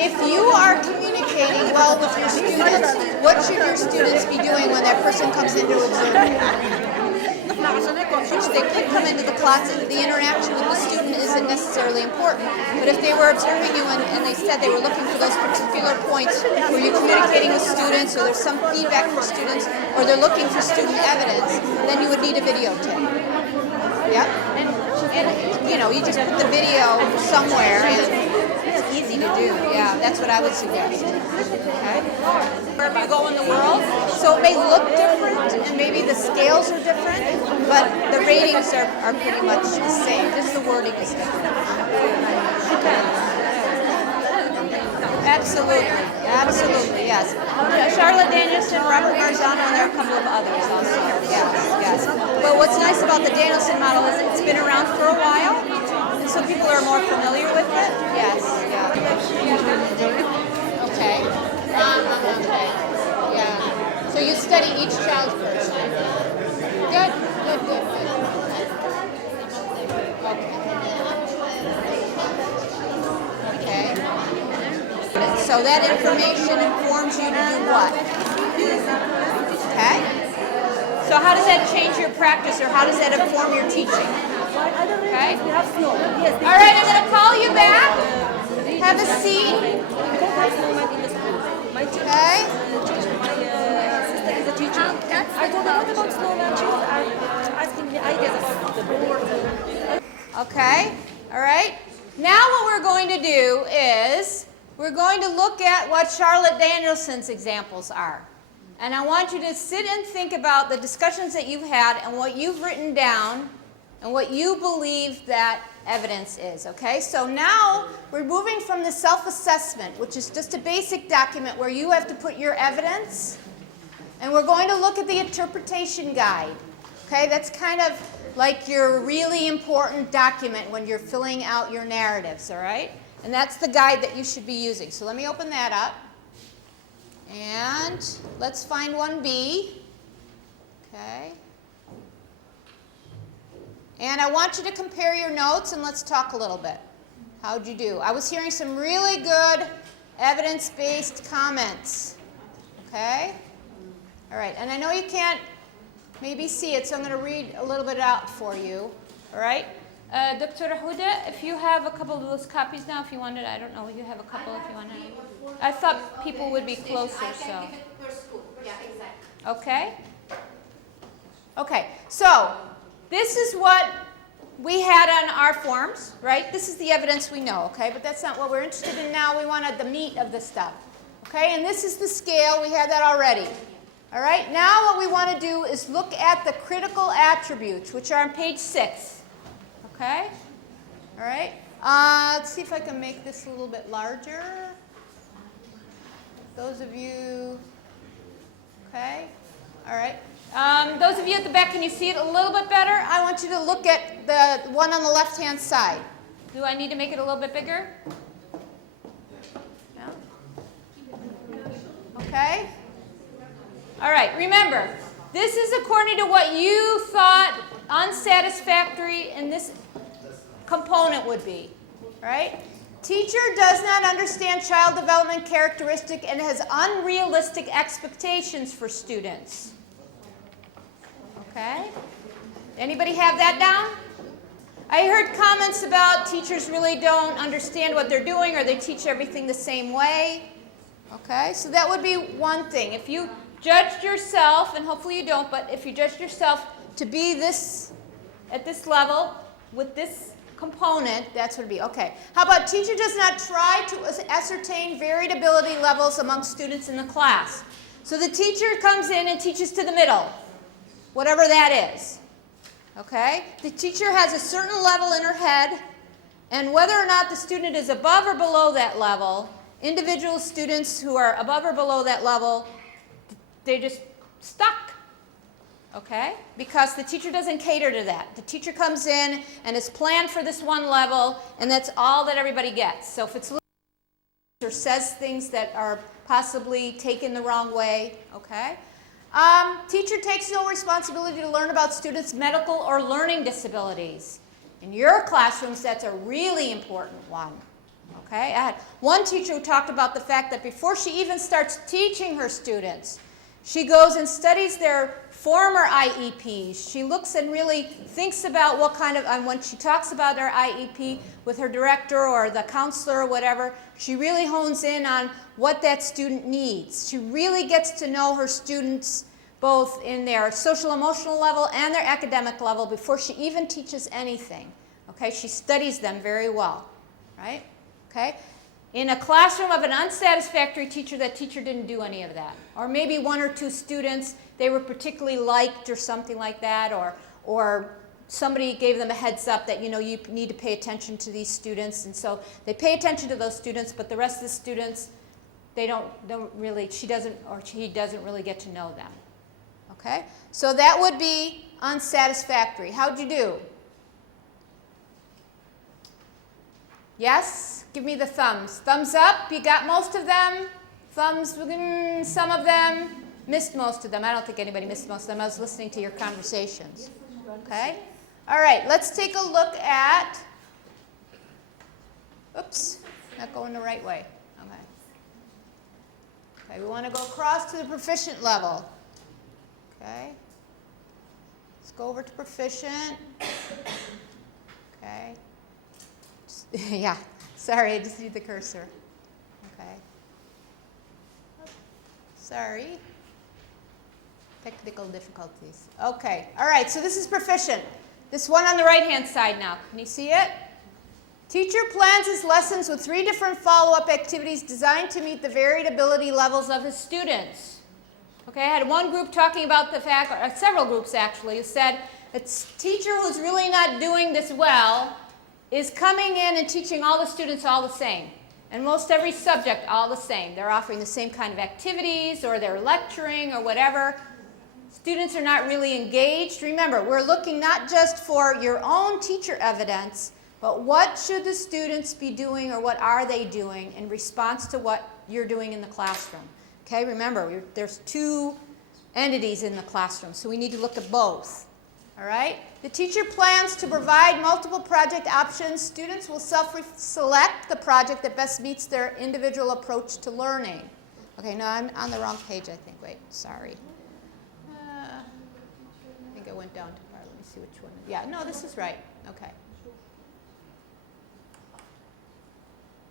If you are communicating well with your students, what should your students be doing when that person comes in to observe you? Which they could come into the class and the interaction with the student isn't necessarily important. But if they were observing you and they said they were looking for those particular points where you're communicating with students or there's some feedback for students or they're looking for student evidence, then you would need a videotape. Yeah? And you just put the video somewhere and it's easy to do. Yeah, that's what I would suggest. Okay? Wherever you go in the world. So it may look different and maybe the scales are different, but the ratings are pretty much the same. Just the wording is different. Absolutely, yes. Charlotte Danielson, Robert Marzano, and there are a couple of others also. Yes. But what's nice about the Danielson model is it's been around for a while, and so people are more familiar with it. Yes, yeah. Okay. Okay. Yeah. So you study each child first. Good. Okay. So that information informs you to do what? Okay? So how does that change your practice or how does that inform your teaching? Okay? All right, I'm going to call you back. Have a seat. Okay? I told her, what about snowman? She was asking me ideas about the board. Okay? All right? Now what we're going to do is we're going to look at what Charlotte Danielson's examples are. And I want you to sit and think about the discussions that you've had and what you've written down and what you believe that evidence is. Okay? So now we're moving from the self-assessment, which is just a basic document where you have to put your evidence, and we're going to look at the interpretation guide. Okay? That's kind of like your really important document when you're filling out your narratives, all right? And that's the guide that you should be using. So let me open that up. And let's find 1B. Okay. And I want you to compare your notes and let's talk a little bit. How'd you do? I was hearing some really good evidence-based comments. Okay? All right. And I know you can't maybe see it, so I'm going to read a little bit out for you. All right? Dr. Huda, if you have a couple of those copies now, if you wanted, I don't know, you have a couple if you wanted. I thought people would be closer, I so. can give it per school. Yeah, exactly. Okay? Okay, so this is what we had on our forms, right? This is the evidence we know, okay? But that's not what we're interested in now. We wanted the meat of the stuff, okay? And this is the scale. We had that already. All right, now what we want to do is look at the critical attributes, which are on page 6, okay? All right, let's see if I can make this a little bit larger. Those of you, okay? All right. Those of you at the back, can you see it a little bit better? I want you to look at the one on the left-hand side. Do I need to make it a little bit bigger? No? Okay. All right, remember, this is according to what you thought unsatisfactory in this component would be, right? Teacher does not understand child development characteristic and has unrealistic expectations for students. Okay? Anybody have that down? I heard comments about teachers really don't understand what they're doing or they teach everything the same way. Okay? So that would be one thing. If you judged yourself, and hopefully you don't, but if you judged yourself to be this at this level with this component, that's what it would be. Okay. How about teacher does not try to ascertain variability levels among students in the class? So the teacher comes in and teaches to the middle, whatever that is. Okay? The teacher has a certain level in her head, and whether or not the student is above or below that level, individual students who are above or below that level, they're just stuck, okay? Because the teacher doesn't cater to that. The teacher comes in and is planned for this one level, and that's all that everybody gets. So if it's or says things that are possibly taken the wrong way, okay? Teacher takes no responsibility to learn about students' medical or learning disabilities. In your classrooms, that's a really important one. Okay? I had one teacher who talked about the fact that before she even starts teaching her students, she goes and studies their former IEPs. She looks and really thinks about what kind of, and when she talks about her IEP with her director or the counselor or whatever, she really hones in on what that student needs. She really gets to know her students both in their social emotional level and their academic level before she even teaches anything. Okay? She studies them very well, right? Okay? In a classroom of an unsatisfactory teacher, that teacher didn't do any of that. Or maybe one or two students, they were particularly liked or something like that, or somebody gave them a heads up that, you know, you need to pay attention to these students, and so they pay attention to those students, but the rest of the students, they don't really, she doesn't or he doesn't really get to know them. Okay? So that would be unsatisfactory. How'd you do? Yes? Give me the thumbs. Thumbs up. You got most of them. Thumbs, some of them. Missed most of them. I don't think anybody missed most of them. I was listening to your conversations. Okay? All right. Let's take a look at, oops, not going the right way. Okay. Okay, we want to go across to the proficient level. Okay. Let's go over to proficient. Okay. Yeah. Sorry, I just need the cursor. Okay. Sorry. Technical difficulties. Okay. All right, so this is proficient. This one on the right-hand side now. Can you see it? Teacher plans his lessons with 3 different follow-up activities designed to meet the varied ability levels of his students. Okay, I had one group talking about the fact, or several groups actually, who said a teacher who's really not doing this well is coming in and teaching all the students all the same. And most every subject all the same. They're offering the same kind of activities, or they're lecturing, or whatever. Students are not really engaged. Remember, we're looking not just for your own teacher evidence, but what should the students be doing, or what are they doing in response to what you're doing in the classroom. Okay, remember, there's 2 entities in the classroom, so we need to look at both. All right? The teacher plans to provide multiple project options. Students will self-select the project that best meets their individual approach to learning. Okay, no, I'm on the wrong page, I think. Wait, sorry. went down too far. Let me see which one. Yeah, no, this is right. Okay.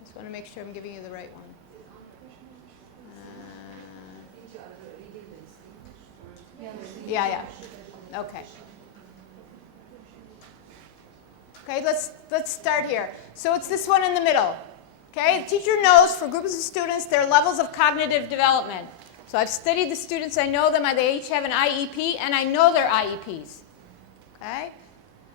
Just want to make sure I'm giving you the right one. Yeah. Okay. Okay, let's start here. So it's this one in the middle. Okay, the teacher knows for groups of students their levels of cognitive development. So I've studied the students, I know them, they each have an IEP, and I know their IEPs. Okay?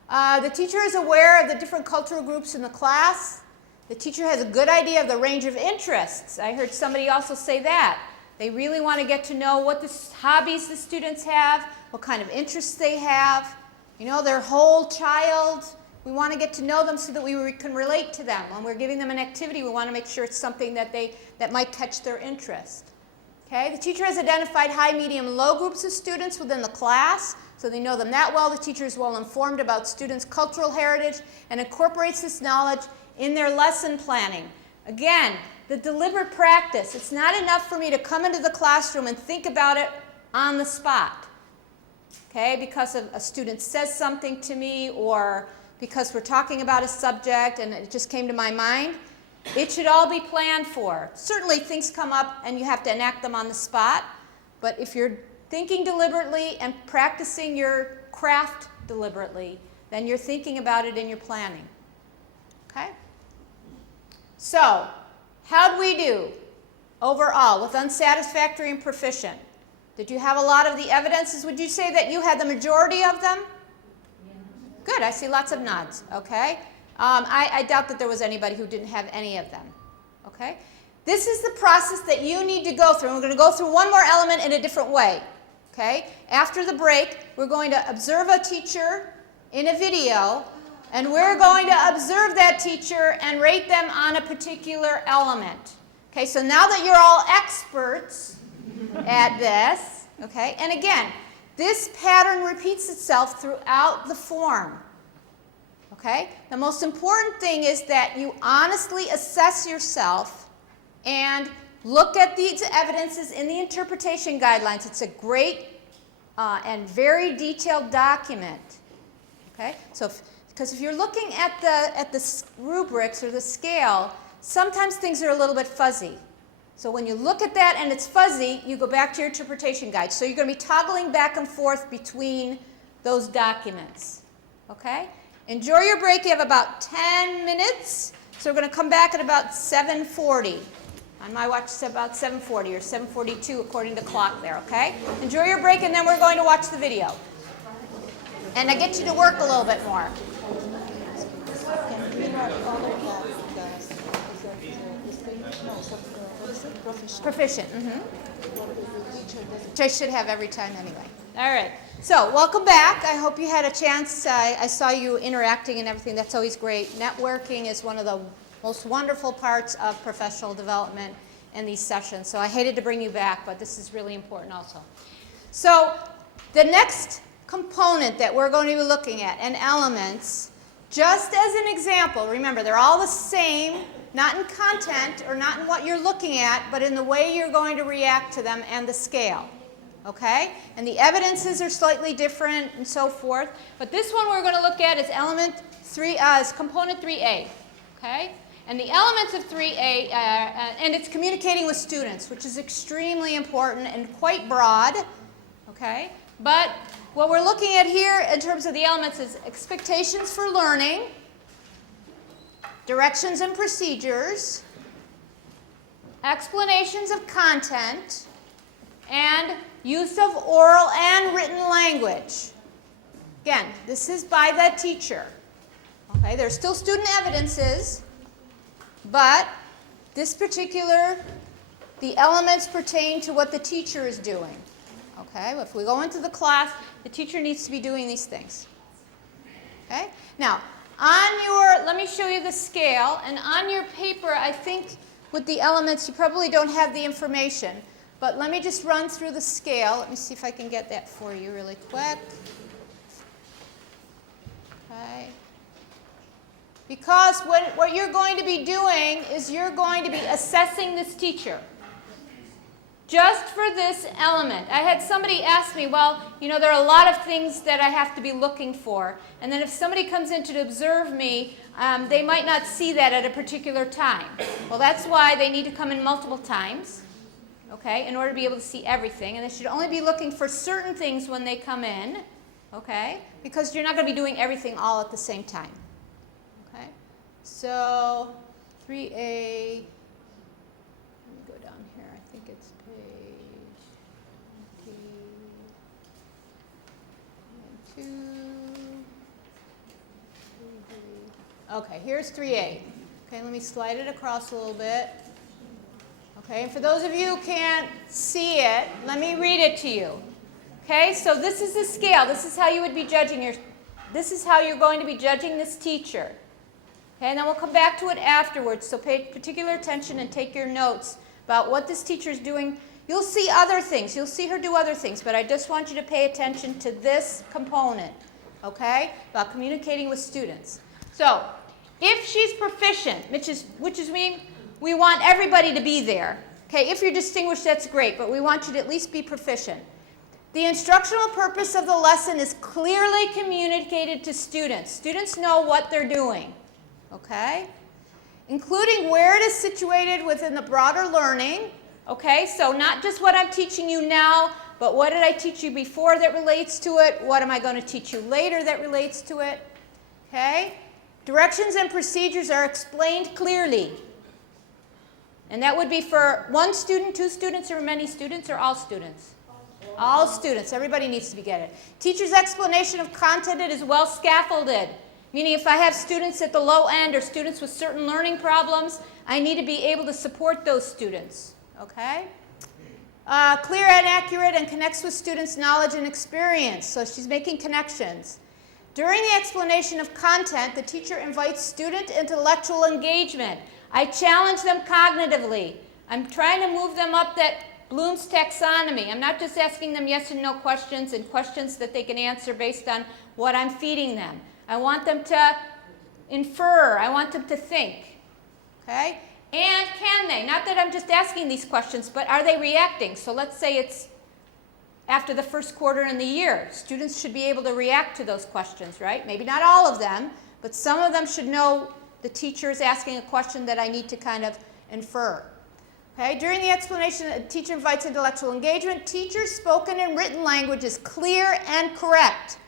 The teacher is aware of the different cultural groups in the class. The teacher has a good idea of the range of interests. I heard somebody also say that. They really want to get to know what hobbies the students have, what kind of interests they have, you know, their whole child. We want to get to know them so that we can relate to them. When we're giving them an activity, we want to make sure it's something that might catch their interest. Okay? The teacher has identified high, medium, low groups of students within the class, so they know them that well. The teacher is well informed about students' cultural heritage and incorporates this knowledge in their lesson planning. Again, the deliberate practice. It's not enough for me to come into the classroom and think about it on the spot. Okay? Because a student says something to me, or because we're talking about a subject and it just came to my mind. It should all be planned for. Certainly things come up and you have to enact them on the spot, but if you're thinking deliberately and practicing your craft deliberately, then you're thinking about it in your planning. Okay? So, how'd we do overall with unsatisfactory and proficient? Did you have a lot of the evidences? Would you say that you had the majority of them? Good, I see lots of nods, okay? I doubt that there was anybody who didn't have any of them, okay? This is the process that you need to go through. And we're going to go through one more element in a different way, okay? After the break, we're going to observe a teacher in a video, and we're going to observe that teacher and rate them on a particular element. Okay, so now that you're all experts at this, okay, and again, this pattern repeats itself throughout the form. Okay? The most important thing is that you honestly assess yourself and look at these evidences in the interpretation guidelines. It's a great and very detailed document. Okay? So, because if you're looking at the rubrics or the scale, sometimes things are a little bit fuzzy. So when you look at that and it's fuzzy, you go back to your interpretation guide. So you're going to be toggling back and forth between those documents. Okay? Enjoy your break. You have about 10 minutes. So we're going to come back at about 7:40. On my watch, it's about 7:40 or 7:42 according to clock there. Okay? Enjoy your break, and then we're going to watch the video. And I get you to work a little bit more. Proficient. Which I should have every time anyway. All right. So welcome back. I hope you had a chance. I saw you interacting and everything. That's always great. Networking is one of the most wonderful parts of professional development in these sessions. So I hated to bring you back, but this is really important also. So the next component that we're going to be looking at, and elements, just as an example, remember they're all the same, not in content or not in what you're looking at, but in the way you're going to react to them and the scale. Okay? And the evidences are slightly different and so forth. But this one we're going to look at is is component 3A. Okay? And the elements of 3A, and it's communicating with students, which is extremely important and quite broad. Okay? But what we're looking at here in terms of the elements is expectations for learning, directions and procedures, explanations of content, and use of oral and written language. Again, this is by the teacher. Okay, there's still student evidences, but this particular, the elements pertain to what the teacher is doing. Okay, if we go into the class, the teacher needs to be doing these things. Okay, now, let me show you the scale, and on your paper, I think with the elements, you probably don't have the information. But let me just run through the scale. Let me see if I can get that for you really quick. Okay. Because what you're going to be doing is you're going to be assessing this teacher. just for this element. I had somebody ask me, well, you know, there are a lot of things that I have to be looking for. And then if somebody comes in to observe me, they might not see that at a particular time. Well, that's why they need to come in multiple times, okay, in order to be able to see everything. And they should only be looking for certain things when they come in, okay, because you're not going to be doing everything all at the same time. Okay, so 3A. Okay, here's 3A. Okay, let me slide it across a little bit. Okay, and for those of you who can't see it, let me read it to you. Okay, so this is the scale. This is how you would be judging this is how you're going to be judging this teacher. Okay, and then we'll come back to it afterwards, so pay particular attention and take your notes about what this teacher is doing. You'll see other things. You'll see her do other things, but I just want you to pay attention to this component, okay, about communicating with students. So, if she's proficient, which is mean we want everybody to be there. Okay, if you're distinguished, that's great, but we want you to at least be proficient. The instructional purpose of the lesson is clearly communicated to students. Students know what they're doing, okay? Including where it is situated within the broader learning, okay? So not just what I'm teaching you now, but what did I teach you before that relates to it? What am I going to teach you later that relates to it? Okay? Directions and procedures are explained clearly. And that would be for one student, two students, or many students, or all students? All students. Everybody needs to be getting it. Teacher's explanation of content is well scaffolded. Meaning if I have students at the low end or students with certain learning problems, I need to be able to support those students. Okay? Clear and accurate and connects with students' knowledge and experience. So she's making connections. During the explanation of content, the teacher invites student intellectual engagement. I challenge them cognitively. I'm trying to move them up that Bloom's taxonomy. I'm not just asking them yes and no questions and questions that they can answer based on what I'm feeding them. I want them to infer. I want them to think. Okay? And can they? Not that I'm just asking these questions, but are they reacting? So let's say it's after the first quarter in the year. Students should be able to react to those questions, right? Maybe not all of them, but some of them should know the teacher is asking a question that I need to kind of infer. Okay? During the explanation, the teacher invites intellectual engagement. Teacher's spoken and written language is clear and correct.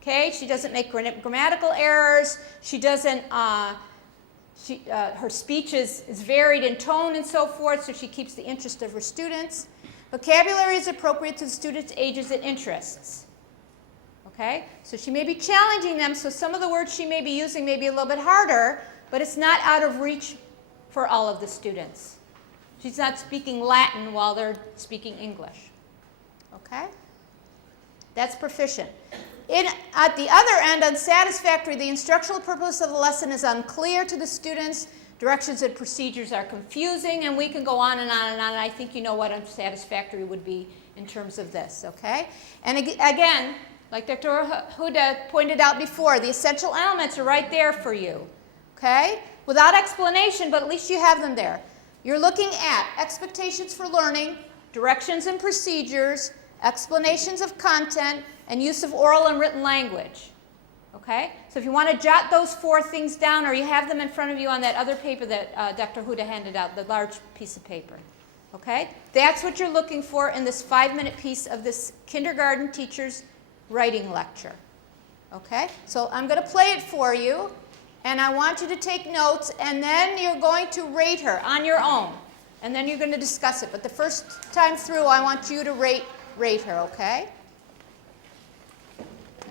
Okay? She doesn't make grammatical errors. She doesn't, her speech is varied in tone and so forth, so she keeps the interest of her students. Vocabulary is appropriate to the students' ages and interests. Okay? So she may be challenging them, so some of the words she may be using may be a little bit harder, but it's not out of reach for all of the students. She's not speaking Latin while they're speaking English. Okay? That's proficient. At the other end, unsatisfactory, the instructional purpose of the lesson is unclear to the students. Directions and procedures are confusing, and we can go on and on and on. And I think you know what unsatisfactory would be in terms of this, okay? And again, like Dr. Huda pointed out before, the essential elements are right there for you, okay? Without explanation, but at least you have them there. You're looking at expectations for learning, directions and procedures, explanations of content, and use of oral and written language. Okay? So if you want to jot those 4 things down, or you have them in front of you on that other paper that Dr. Huda handed out, the large piece of paper. Okay? That's what you're looking for in this 5-minute piece of this kindergarten teacher's writing lecture. Okay? So I'm going to play it for you, and I want you to take notes, and then you're going to rate her on your own. And then you're going to discuss it. But the first time through, I want you to rate her, okay?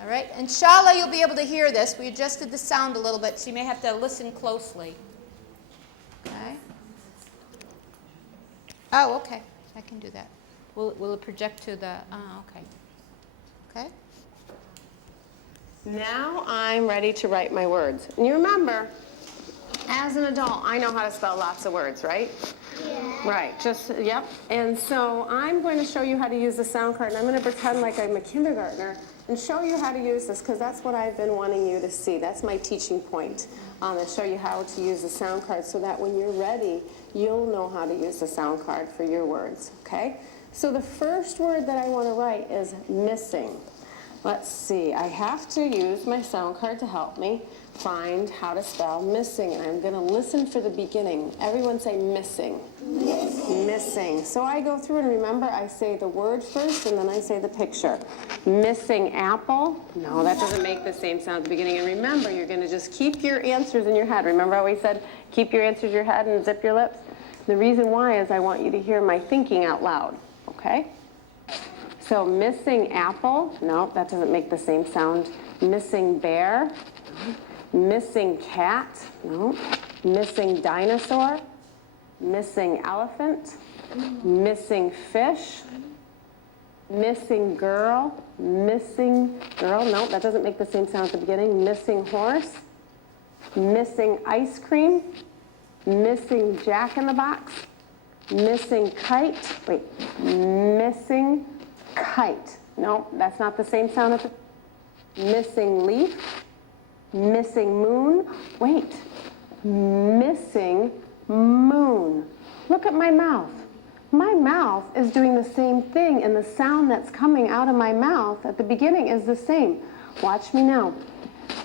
All right, inshallah you'll be able to hear this. We adjusted the sound a little bit, so you may have to listen closely. Okay. Oh, okay, I can do that. Will it project to the, okay. Okay. Now I'm ready to write my words. And you remember, as an adult, I know how to spell lots of words, right? Yeah. Right, yep. And so I'm going to show you how to use the sound card, and I'm going to pretend like I'm a kindergartner and show you how to use this, because that's what I've been wanting you to see. That's my teaching point, to show you how to use the sound card so that when you're ready, you'll know how to use the sound card for your words, okay? So the first word that I want to write is missing. Let's see, I have to use my sound card to help me find how to spell missing. And I'm going to listen for the beginning. Everyone say missing. Missing. So I go through and remember I say the word first and then I say the picture. Missing apple. No, that doesn't make the same sound at the beginning. And remember, you're going to just keep your answers in your head. Remember how we said keep your answers in your head and zip your lips? The reason why is I want you to hear my thinking out loud. Okay? So missing apple. No, that doesn't make the same sound. Missing bear. Missing cat. No. Missing dinosaur. Missing elephant. Missing fish. Missing girl. Missing girl. No, that doesn't make the same sound at the beginning. Missing horse. Missing ice cream. Missing Jack in the Box. Missing kite. Wait. Missing kite. No, that's not the same sound at the... Missing leaf. Missing moon. Wait. Missing moon. Look at my mouth. My mouth is doing the same thing, and the sound that's coming out of my mouth at the beginning is the same. Watch me now.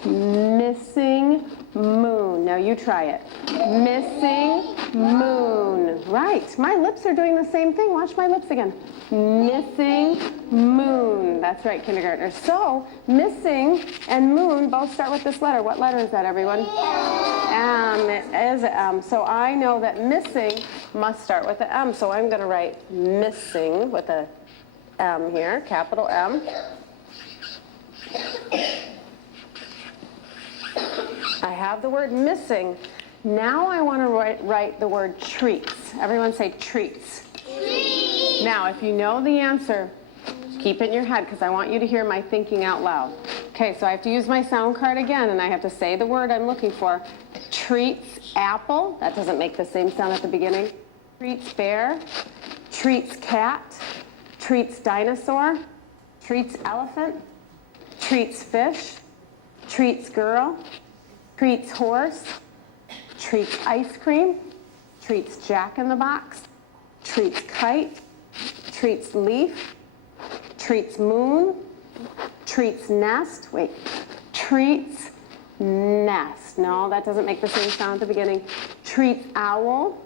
Missing moon. Now you try it. Missing moon. Right. My lips are doing the same thing. Watch my lips again. Missing moon. That's right, kindergartners. So, missing and moon both start with this letter. What letter is that, everyone? M. It is an M. So I know that missing must start with an M. So I'm going to write missing with a M here, capital M. I have the word missing. Now I want to write the word treats. Everyone say treats. Treats. Now, if you know the answer, keep it in your head because I want you to hear my thinking out loud. Okay, so I have to use my sound card again and I have to say the word I'm looking for. Treats apple. That doesn't make the same sound at the beginning. Treats bear. Treats cat. Treats dinosaur. Treats elephant. Treats fish. Treats girl. Treats horse. Treats ice cream. Treats Jack in the Box. Treats kite. Treats leaf. Treats moon. Treats nest. Wait. Treats nest. No, that doesn't make the same sound at the beginning. Treats owl.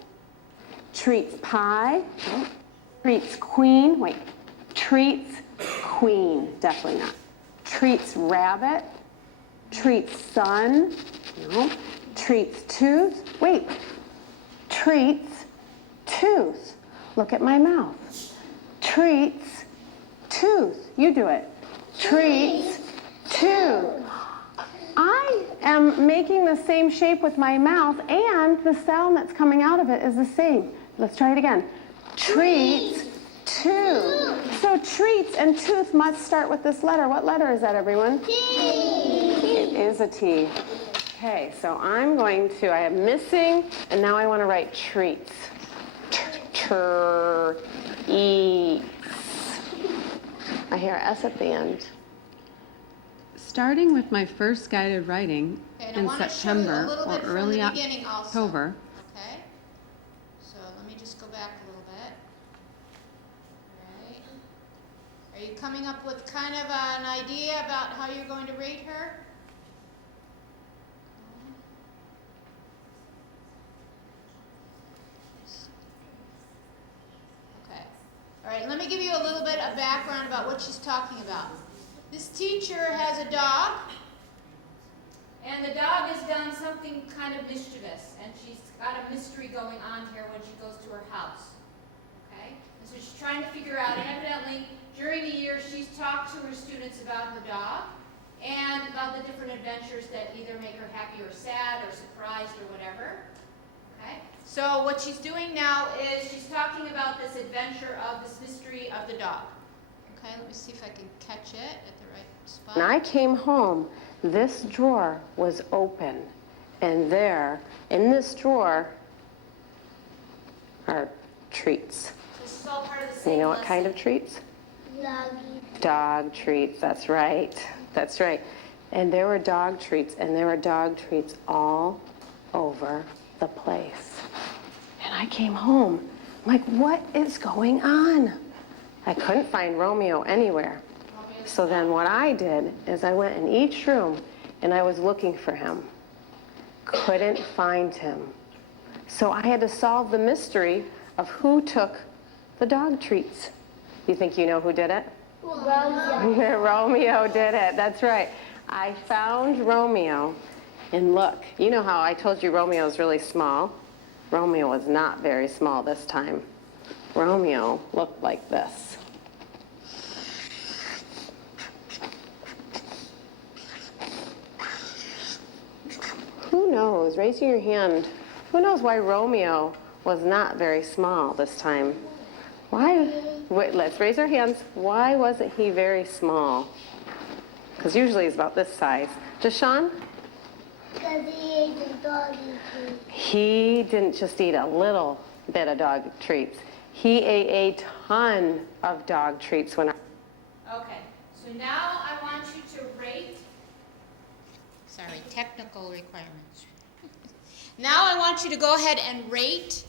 Treats pie. Treats queen. Wait. Treats queen. Definitely not. Treats rabbit. Treats sun. No. Treats tooth. Wait. Treats tooth. Look at my mouth. Treats tooth. You do it. Treats tooth. I am making the same shape with my mouth and the sound that's coming out of it is the same. Let's try it again. Treats tooth. So treats and tooth must start with this letter. What letter is that, everyone? T. It is a T. Okay, so I'm going to, I have missing, and now I want to write treats. Eats. I hear S at the end. Starting with my first guided writing in September or early October. Okay, so let me just go back a little bit. Right. Are you coming up with kind of an idea about how you're going to rate her? Okay. All right, let me give you a little bit of background about what she's talking about. This teacher has a dog, and the dog has done something kind of mischievous, and she's got a mystery going on here when she goes to her house. Okay? And so she's trying to figure out, and evidently during the year she's talked to her students about her dog and about the different adventures that either make her happy or sad or surprised or whatever. Okay? So what she's doing now is she's talking about this adventure of this mystery of the dog. Okay, let me see if I can catch it at the right spot. When I came home, this drawer was open, and there, in this drawer, are treats. This is all part of the same You know what lesson. kind of treats? Dog treats, that's right. That's right. And there were dog treats, and there were dog treats all over the place. And I came home, I'm like, what is going on? I couldn't find Romeo anywhere. So then what I did is I went in each room and I was looking for him. Couldn't find him. So I had to solve the mystery of who took the dog treats. You think you know who did it? Romeo. Romeo did it, that's right. I found Romeo, and look, you know how I told you Romeo is really small? Romeo was not very small this time. Romeo looked like this. Who knows, raising your hand, who knows why Romeo was not very small this time? Why, wait, let's raise our hands. Why wasn't he very small? Because usually he's about this size. Deshaun? Because he ate the doggy treat. He didn't just eat a little bit of dog treats. He ate a ton of dog treats when I... Okay, so now I want you to rate, sorry, technical requirements. Now I want you to go ahead and rate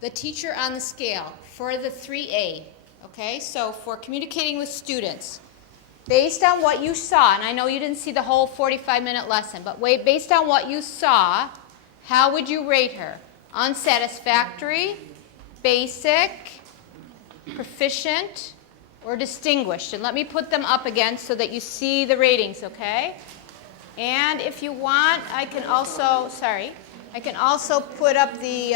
the teacher on the scale for the 3A, okay? So for communicating with students, based on what you saw, and I know you didn't see the whole 45-minute lesson, but based on what you saw, how would you rate her? Unsatisfactory, basic, proficient, or distinguished? And let me put them up again so that you see the ratings, okay? And if you want, I can also, I can also put up the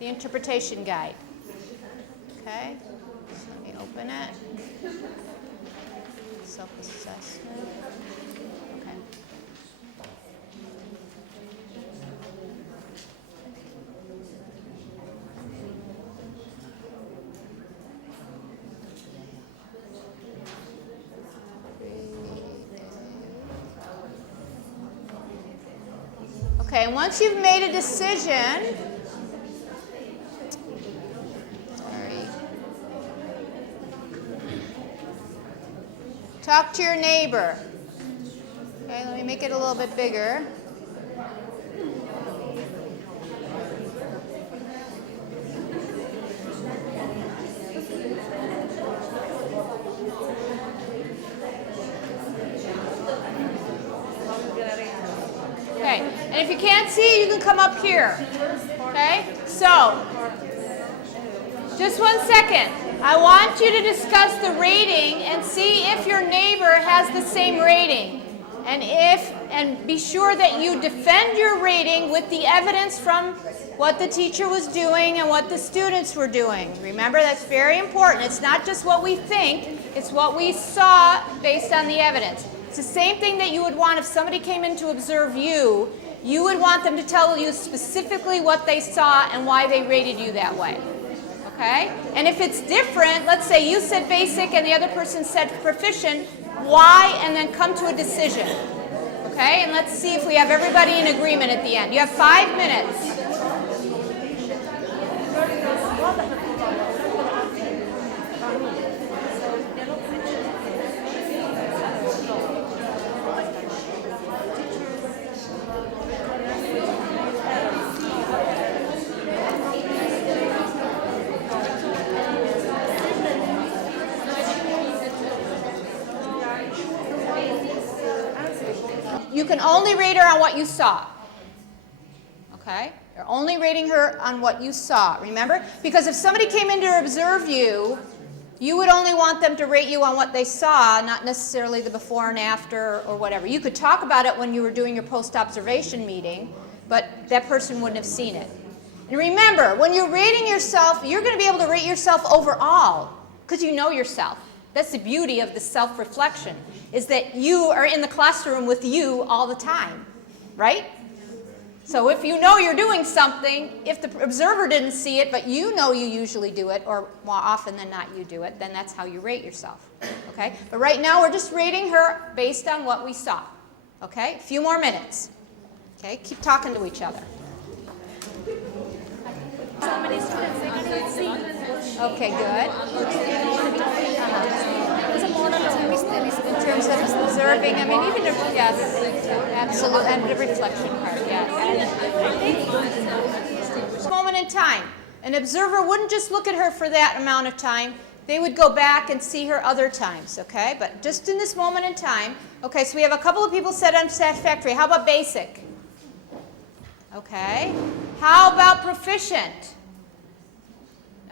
interpretation guide. Okay? So let me open it. Self-assessment. Okay. Okay, and once you've made a decision, talk to your neighbor. Okay, let me make it a little bit bigger. Okay, and if you can't see, you can come up here. Okay, so just 1 second. I want you to discuss the rating and see if your neighbor has the same rating. And be sure that you defend your rating with the evidence from what the teacher was doing and what the students were doing. Remember, that's very important. It's not just what we think, it's what we saw based on the evidence. It's the same thing that you would want if somebody came in to observe you. You would want them to tell you specifically what they saw and why they rated you that way. Okay? And if it's different, let's say you said basic and the other person said proficient, why, and then come to a decision. Okay? And let's see if we have everybody in agreement at the end. You have 5 minutes. You can only rate her on what you saw. Okay? You're only rating her on what you saw. Remember? Because if somebody came in to observe you, you would only want them to rate you on what they saw, not necessarily the before and after or whatever. You could talk about it when you were doing your post-observation meeting, but that person wouldn't have seen it. And remember, when you're rating yourself, you're going to be able to rate yourself overall because you know yourself. That's the beauty of the self-reflection, is that you are in the classroom with you all the time, right? So if you know you're doing something, if the observer didn't see it, but you know you usually do it, or more often than not you do it, then that's how you rate yourself, okay? But right now we're just rating her based on what we saw, okay? A few more minutes, okay? Keep talking to each other. So many students, they cannot see. Okay, good. There's a model of mystery. In terms of observing, I mean, even if, yes, absolutely, and the reflection part, yes. Moment in time. An observer wouldn't just look at her for that amount of time. They would go back and see her other times, okay? But just in this moment in time. Okay, so we have a couple of people said unsatisfactory. How about basic? Okay. How about proficient?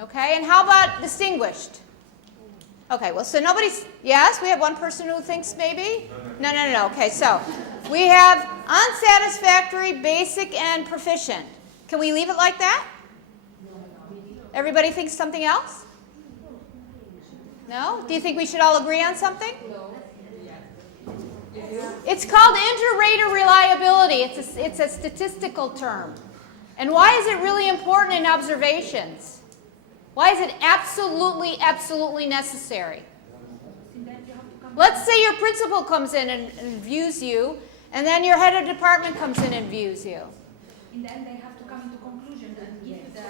Okay, and how about distinguished? Okay, well, so nobody's, yes, we have one person who thinks maybe? No. Okay, so we have unsatisfactory, basic, and proficient. Can we leave it like that? Everybody thinks something else? No? Do you think we should all agree on something? No. It's called inter-rater reliability. It's a statistical term. And why is it really important in observations? Why is it absolutely, absolutely necessary? Let's say your principal comes in and views you, and then your head of department comes in and views you. In the end, they have to come into conclusion and give the...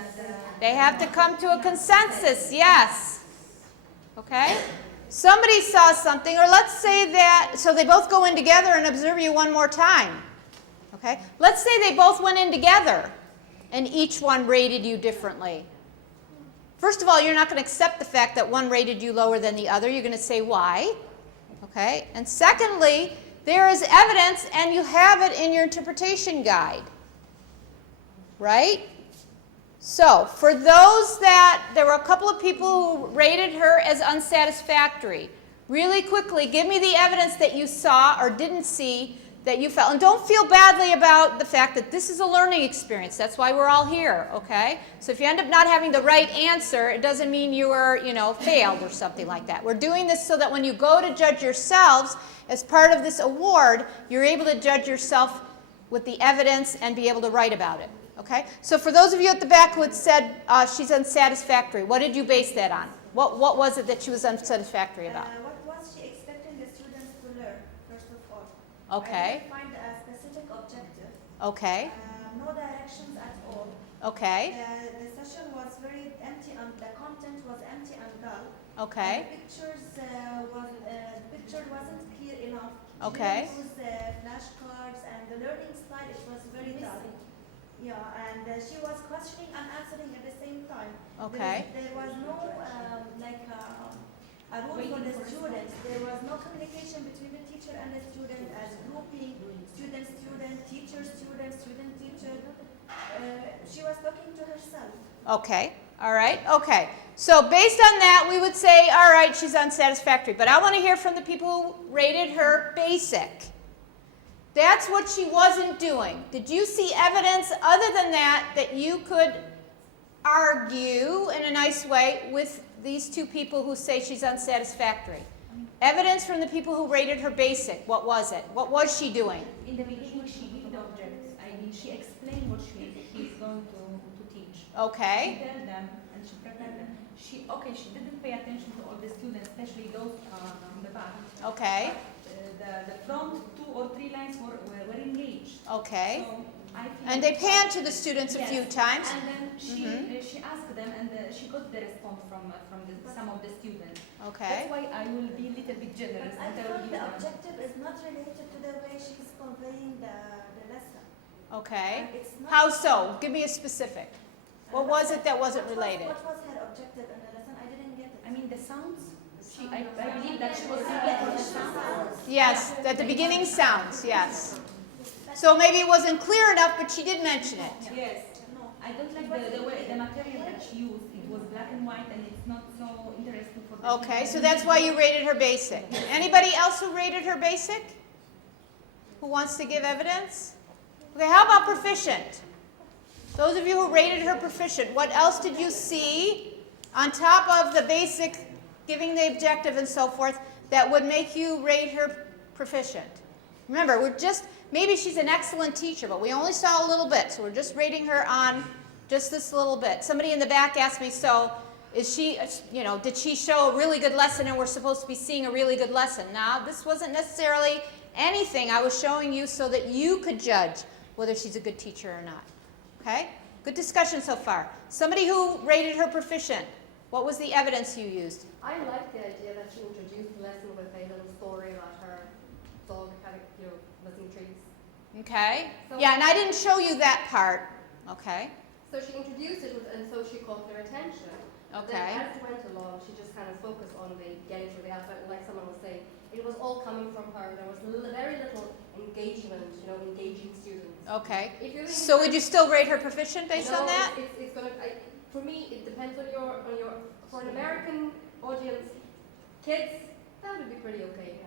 They have to come to a consensus, yes. Okay? Somebody saw something, or let's say that, so they both go in together and observe you one more time. Okay? Let's say they both went in together, and each one rated you differently. First of all, you're not going to accept the fact that one rated you lower than the other. You're going to say why. Okay? And secondly, there is evidence, and you have it in your interpretation guide. Right? So, for those that, there were a couple of people who rated her as unsatisfactory. Really quickly, give me the evidence that you saw or didn't see that you felt. And don't feel badly about the fact that this is a learning experience. That's why we're all here, okay? So if you end up not having the right answer, it doesn't mean you were, failed or something like that. We're doing this so that when you go to judge yourselves, as part of this award, you're able to judge yourself with the evidence and be able to write about it. Okay? So for those of you at the back who had said she's unsatisfactory, what did you base that on? What was it that she was unsatisfactory about? What was she expecting the students to learn, first of all? Okay. I didn't find a specific objective. Okay. No directions at all. Okay. The session was very empty and the content was empty and dull. Okay. And the picture wasn't clear enough. Okay. She used flashcards and the learning style, it was very dull. Yeah, and she was questioning and answering at the same time. Okay. There was no a rule for the students. There was no communication between the teacher and the student as grouping, student, teacher, student, teacher. She was talking to herself. Okay. All right. Okay. So based on that, we would say, all right, she's unsatisfactory. But I want to hear from the people who rated her basic. That's what she wasn't doing. Did you see evidence other than that you could argue in a nice way with these two people who say she's unsatisfactory? Evidence from the people who rated her basic. What was it? What was she doing? In the beginning, she gave the objects. She explained what she's going to teach. Okay. She told them and she prepared them. She didn't pay attention to all the students, especially those in the back. Okay. The front 2 or 3 lines were engaged. Okay. So I feel And they panned to the students a few times. And then she asked them, and she got the response from some of the students. Okay. That's why I will be a little bit generous. I and I will thought give the them. objective is not related to the way she's conveying the lesson. Okay. And it's not- How so? Give me a specific. What was it that wasn't related? What was her objective in the lesson? I didn't get it. I mean, the sounds. I believe that she was simply for the sounds. Yes, at the beginning sounds, yes. So maybe it wasn't clear enough, but she did mention it. Yes. No, I don't like the material that she used. It was black and white, and it's not so interesting for the Okay, children. so that's why you rated her basic. Anybody else who rated her basic? Who wants to give evidence? Okay, how about proficient? Those of you who rated her proficient, what else did you see on top of the basic, giving the objective and so forth, that would make you rate her proficient? Remember, maybe she's an excellent teacher, but we only saw a little bit, so we're just rating her on just this little bit. Somebody in the back asked me, so is she, did she show a really good lesson and we're supposed to be seeing a really good lesson? Now, this wasn't necessarily anything. I was showing you so that you could judge whether she's a good teacher or not. Okay? Good discussion so far. Somebody who rated her proficient, what was the evidence you used? I like the idea that she introduced the lesson with a little story about her dog having, missing trees. Okay? So- Yeah, and I didn't show you that part. Okay? So she introduced it and so she caught their attention. Okay. Then as it went along, she just kind of focused on the getting through the alphabet, like someone was saying. It was all coming from her. There was very little engagement, engaging students. Okay. If you So would you still rate her proficient based on No, that? It's gonna. For me, it depends on your. For an American audience, kids, that would be pretty okay. Yeah.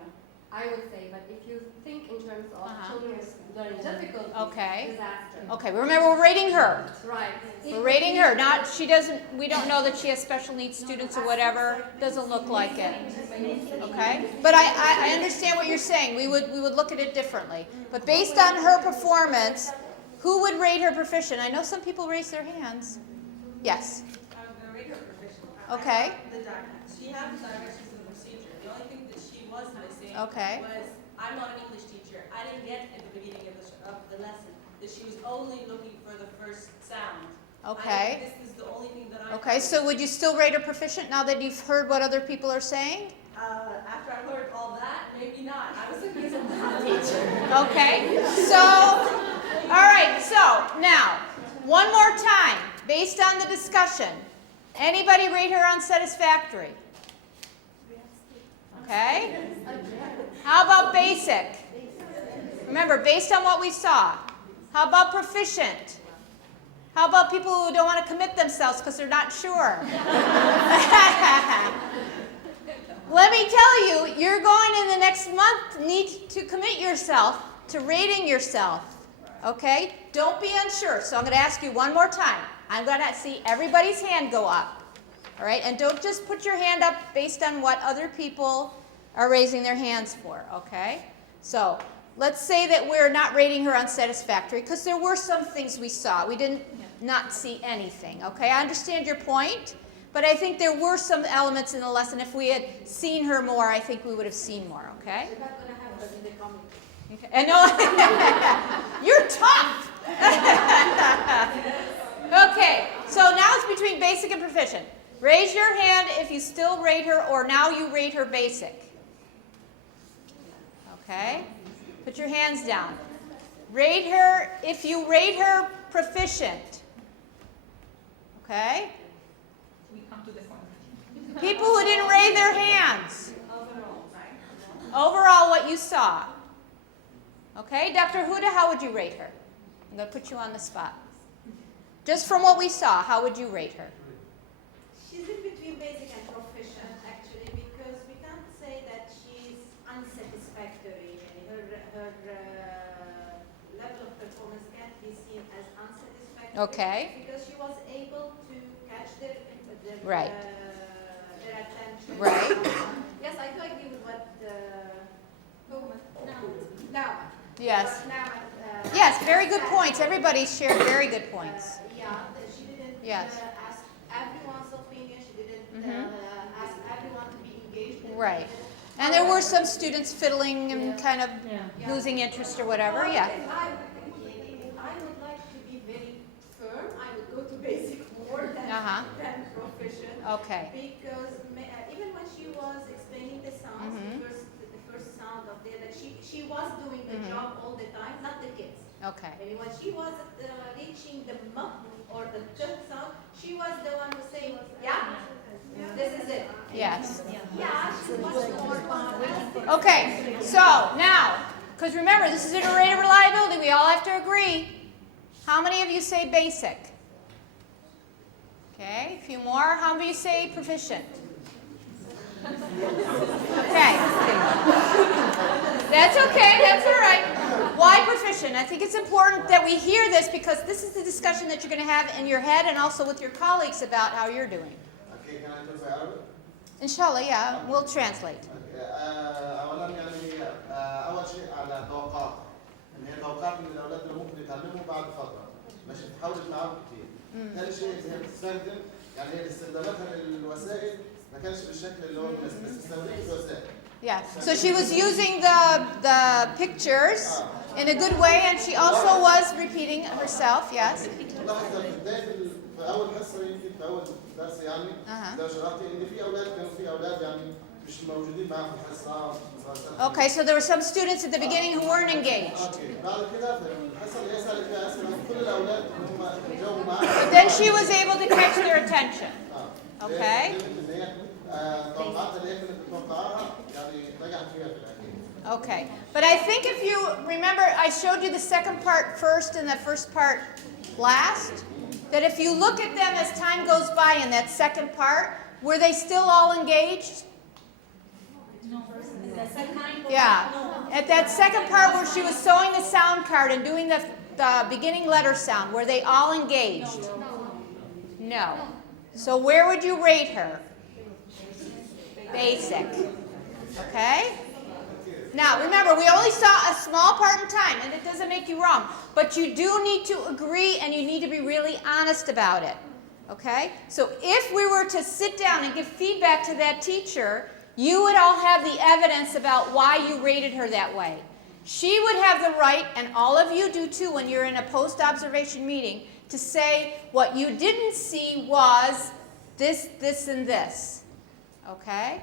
I would say, but if you think in terms of children with learning difficulties, disaster. Okay, remember we're rating her. Right. We're rating her, not, we don't know that she has special needs students or whatever, doesn't look like it. Okay? But I understand what you're saying, we would look at it differently. But based on her performance, who would rate her proficient? I know some people raise their hands. Yes? I'm going to rate her proficient. Okay. She had the directions of the procedure. The only thing that she was missing was, I'm not an English teacher. I didn't get at the beginning of the lesson that she was only looking for the first sound. Okay. This is the only thing that I Okay, so would you still rate her proficient now that you've heard what other people are saying? After I heard all that, maybe not. I was looking as a math teacher. Okay, so, all right, so now, one more time, based on the discussion, anybody rate her unsatisfactory? Okay. How about basic? Remember, based on what we saw. How about proficient? How about people who don't want to commit themselves because they're not sure? Let me tell you, you're going in the next month need to commit yourself to rating yourself. Okay? Don't be unsure. So I'm going to ask you one more time. I'm going to see everybody's hand go up. All right? And don't just put your hand up based on what other people are raising their hands for. Okay? So let's say that we're not rating her unsatisfactory because there were some things we saw. We didn't not see anything. Okay? I understand your point. But I think there were some elements in the lesson. If we had seen her more, I think we would have seen more, okay? We're not going to have her in the comments. Okay. And no, you're tough. Okay, so now it's between basic and proficient. Raise your hand if you still rate her or now you rate her basic. Okay? Put your hands down. Rate her if you rate her proficient. Okay? People who didn't raise their hands. Overall, what you saw. Okay, Dr. Huda, how would you rate her? I'm going to put you on the spot. Just from what we saw, how would you rate her? She's in between basic and proficient, actually, because we can't say that she's unsatisfactory. Her level of performance can't be seen as unsatisfactory. Okay. Because she was able to catch their Right. Their attention. Right. Yes, I do agree with what now. Yes. Now, Yes, very good points. Everybody shared very good points. she didn't Yes. ask everyone's opinion. She didn't ask everyone to be engaged. Right. And there were some students fiddling and kind of losing interest or whatever. Yeah. I would like to be very firm. I would go to basic more than proficient. Okay. Because even when she was explaining the sounds, the first sound of that she was doing the job all the time, not the kids. Okay. And when she was reaching the m or the ch sound, she was the one who saying, yeah, this is it. Yes. Yeah, she was more Okay. So now, because remember, this is iterative reliability. We all have to agree. How many of you say basic? Okay. A few more. How many of you say proficient? Okay. That's okay. That's all right. Why proficient? I think it's important that we hear this because this is the discussion that you're going to have in your head and also with your colleagues about how you're doing. Okay, can I talk Arabic? Inshallah, yeah. We'll translate. اولا يعني اول شيء على توقعات ان هي توقعات ان الاولاد اللي ممكن يتعلموا بعد فتره مش تحاول معاهم كتير. ثاني شيء هي بتستخدم يعني هي استخداماتها للوسائل ما كانش بالشكل اللي هو المناسب بس استخدمت الوسائل. Yeah. So she was using the pictures in a good way, and she also was repeating herself. Yes. لاحظت في بدايه في اول حصه يمكن في اول درس يعني لو شرحتي ان في اولاد كانوا في اولاد يعني مش موجودين معاهم في الحصه. Okay, so there were some students at the beginning who weren't engaged. بعد كده في الحصه اللي هي سالت فيها اسئله كل الاولاد هم جاوبوا معاها. then she was able to catch their attention. Okay? التوقعات اللي هي كانت بتتوقعها يعني نجحت فيها في الأخير. Okay. But I think if you remember, I showed you the second part first and the first part last. That if you look at them as time goes by in that second part, were they still all engaged? Yeah. At that second part where she was sewing the sound card and doing the beginning letter sound, were they all engaged? No. So where would you rate her? Basic. Okay? Now, remember, we only saw a small part in time, and it doesn't make you wrong. But you do need to agree, and you need to be really honest about it. Okay? So if we were to sit down and give feedback to that teacher, you would all have the evidence about why you rated her that way. She would have the right, and all of you do too when you're in a post-observation meeting, to say what you didn't see was this, this, and this. Okay?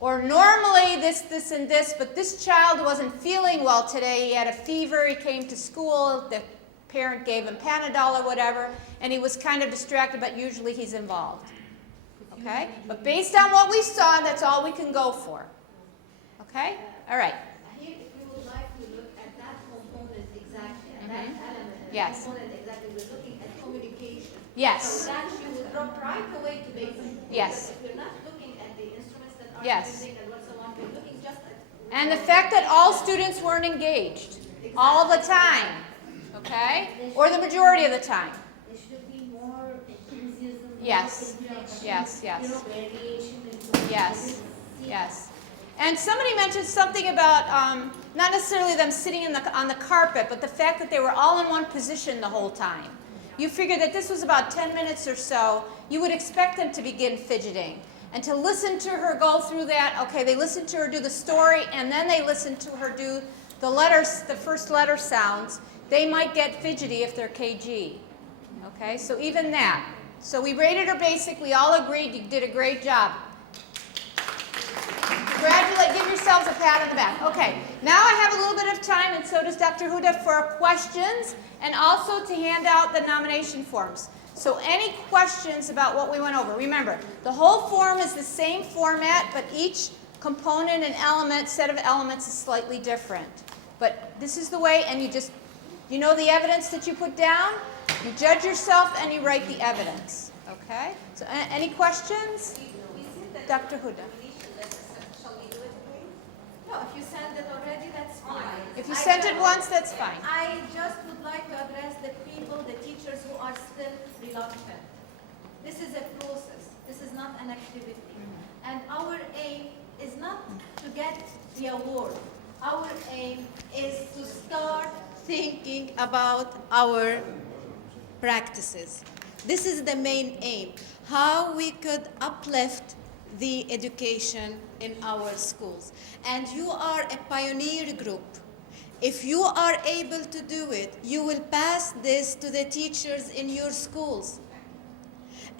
Or normally this, this, and this, but this child wasn't feeling well today. He had a fever, he came to school, the parent gave him Panadol or whatever, and he was kind of distracted, but usually he's involved. Okay? But based on what we saw, that's all we can go for. Okay? All right. Here, if you would like to look at that component exactly, and that element, and Yes. that component exactly, we're looking at communication. Yes. So that you would drop right away to basic. Yes. But if you're not looking at the instruments that are Yes. using and what so on, you're looking just at. And the fact that all students weren't engaged all the time. Okay? Or the majority of the time. There should be more enthusiasm. Yes. Interaction, Yes, yes. Variation and Yes. Yes. And somebody mentioned something about not necessarily them sitting on the carpet, but the fact that they were all in one position the whole time. You figure that this was about 10 minutes or so, you would expect them to begin fidgeting. And to listen to her go through that, okay, they listened to her do the story, and then they listened to her do the letters, the first letter sounds. They might get fidgety if they're KG. Okay, so even that. So we rated her basic, we all agreed you did a great job. Congratulate, give yourselves a pat on the back. Okay, now I have a little bit of time, and so does Dr. Huda, for questions and also to hand out the nomination forms. So any questions about what we went over? Remember, the whole form is the same format, but each component and element, set of elements is slightly different. But this is the way, and you know the evidence that you put down, you judge yourself, and you write the evidence. Okay? So any questions? Dr. Huda. No, if you send it already, that's fine. If you sent it once, that's fine. I just would like to address the people, the teachers who are still reluctant. This is a process. This is not an activity. And our aim is not to get the award. Our aim is to start thinking about our practices. This is the main aim, how we could uplift the education in our schools. And you are a pioneer group. If you are able to do it, you will pass this to the teachers in your schools.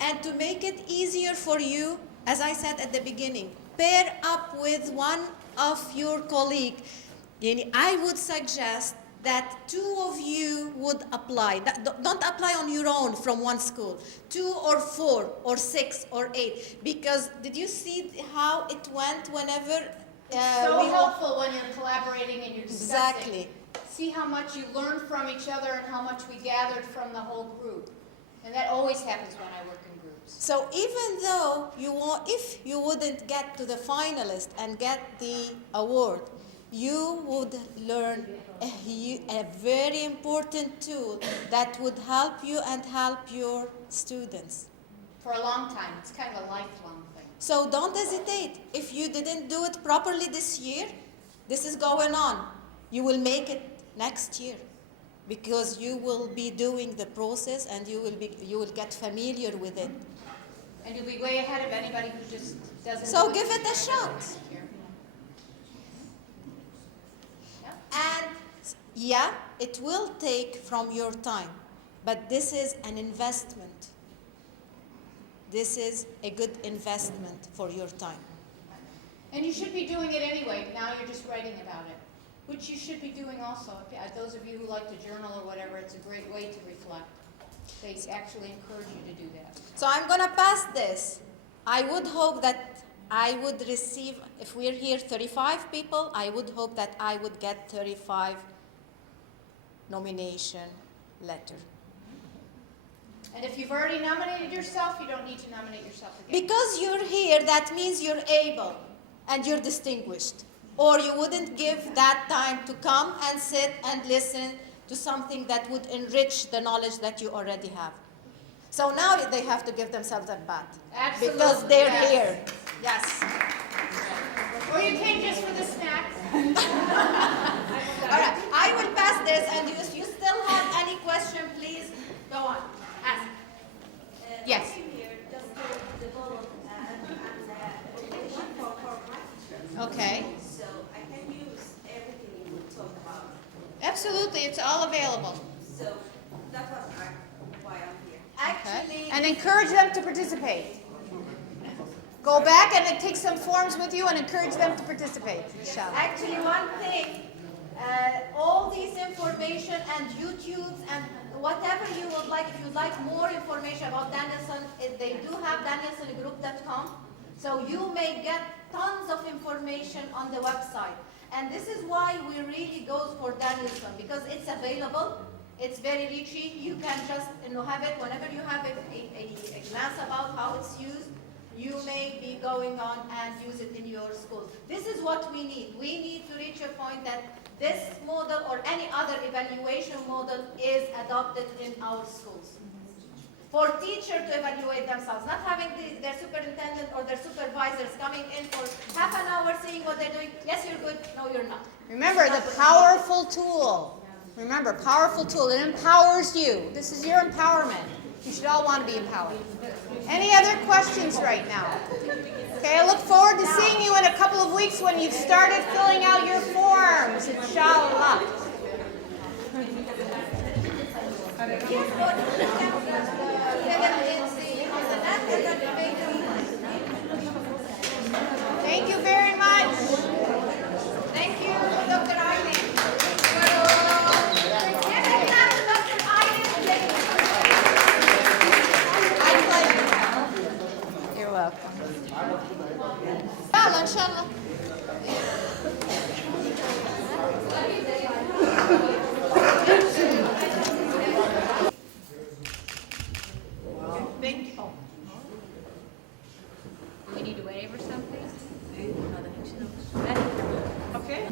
And to make it easier for you, as I said at the beginning, pair up with one of your colleagues. I would suggest that 2 of you would apply. Don't apply on your own from one school. 2 or 4 or 6 or 8. Because did you see how it went whenever So helpful when you're collaborating and you're discussing. Exactly. See how much you learn from each other and how much we gathered from the whole group. And that always happens when I work in groups. So even though if you wouldn't get to the finalist and get the award, you would learn a very important tool that would help you and help your students. For a long time. It's kind of a lifelong thing. So don't hesitate. If you didn't do it properly this year, this is going on. You will make it next year because you will be doing the process and you will get familiar with it. And you'll be way ahead of anybody who just doesn't. So give it a shot. And yeah, it will take from your time, but this is an investment. This is a good investment for your time. And you should be doing it anyway. Now you're just writing about it, which you should be doing also. Those of you who like to journal or whatever, it's a great way to reflect. They actually encourage you to do that. So I'm going to pass this. I would hope that I would receive, if we're here 35 people, I would hope that I would get 35 nomination letter. And if you've already nominated yourself, you don't need to nominate yourself again. Because you're here, that means you're able and you're distinguished. Or you wouldn't give that time to come and sit and listen to something that would enrich the knowledge that you already have. So now they have to give themselves a pat. Absolutely. Because they're Yes. here. Yes. Or you came just for the snacks. All right, I will pass this, and if you still have any question, please go on. Ask. Yes. I'm here just to develop an application for practitioners. Okay. So I can use everything you talk about. Absolutely, it's all available. So that was why I'm here. Actually, And encourage them to participate. Go back and take some forms with you and encourage them to participate, inshallah. actually, one thing, all these information and YouTubes and whatever you would like, if you'd like more information about Danielson, they do have danielsongroup.com. So you may get tons of information on the website. And this is why we really go for Danielson, because it's available. It's very reachy. You can just have it whenever you have a glance about how it's used. You may be going on and use it in your schools. This is what we need. We need to reach a point that this model or any other evaluation model is adopted in our schools. For teachers to evaluate themselves, not having their superintendent or their supervisors coming in for half an hour seeing what they're doing. Yes, you're good. No, you're not. Remember, the powerful tool. Remember, powerful tool. It empowers you. This is your empowerment. You should all want to be empowered. Any other questions right now? Okay, I look forward to seeing you in a couple of weeks when you've started filling out your forms, inshallah. Thank you very much. Thank you, Dr. Eileen. Give it up to Dr. Eileen, please. My pleasure. You're welcome. يلا إن شاء الله. Thank you. We need to waive or something? Okay.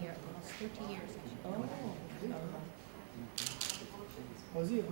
Here, almost 30 years. فوزية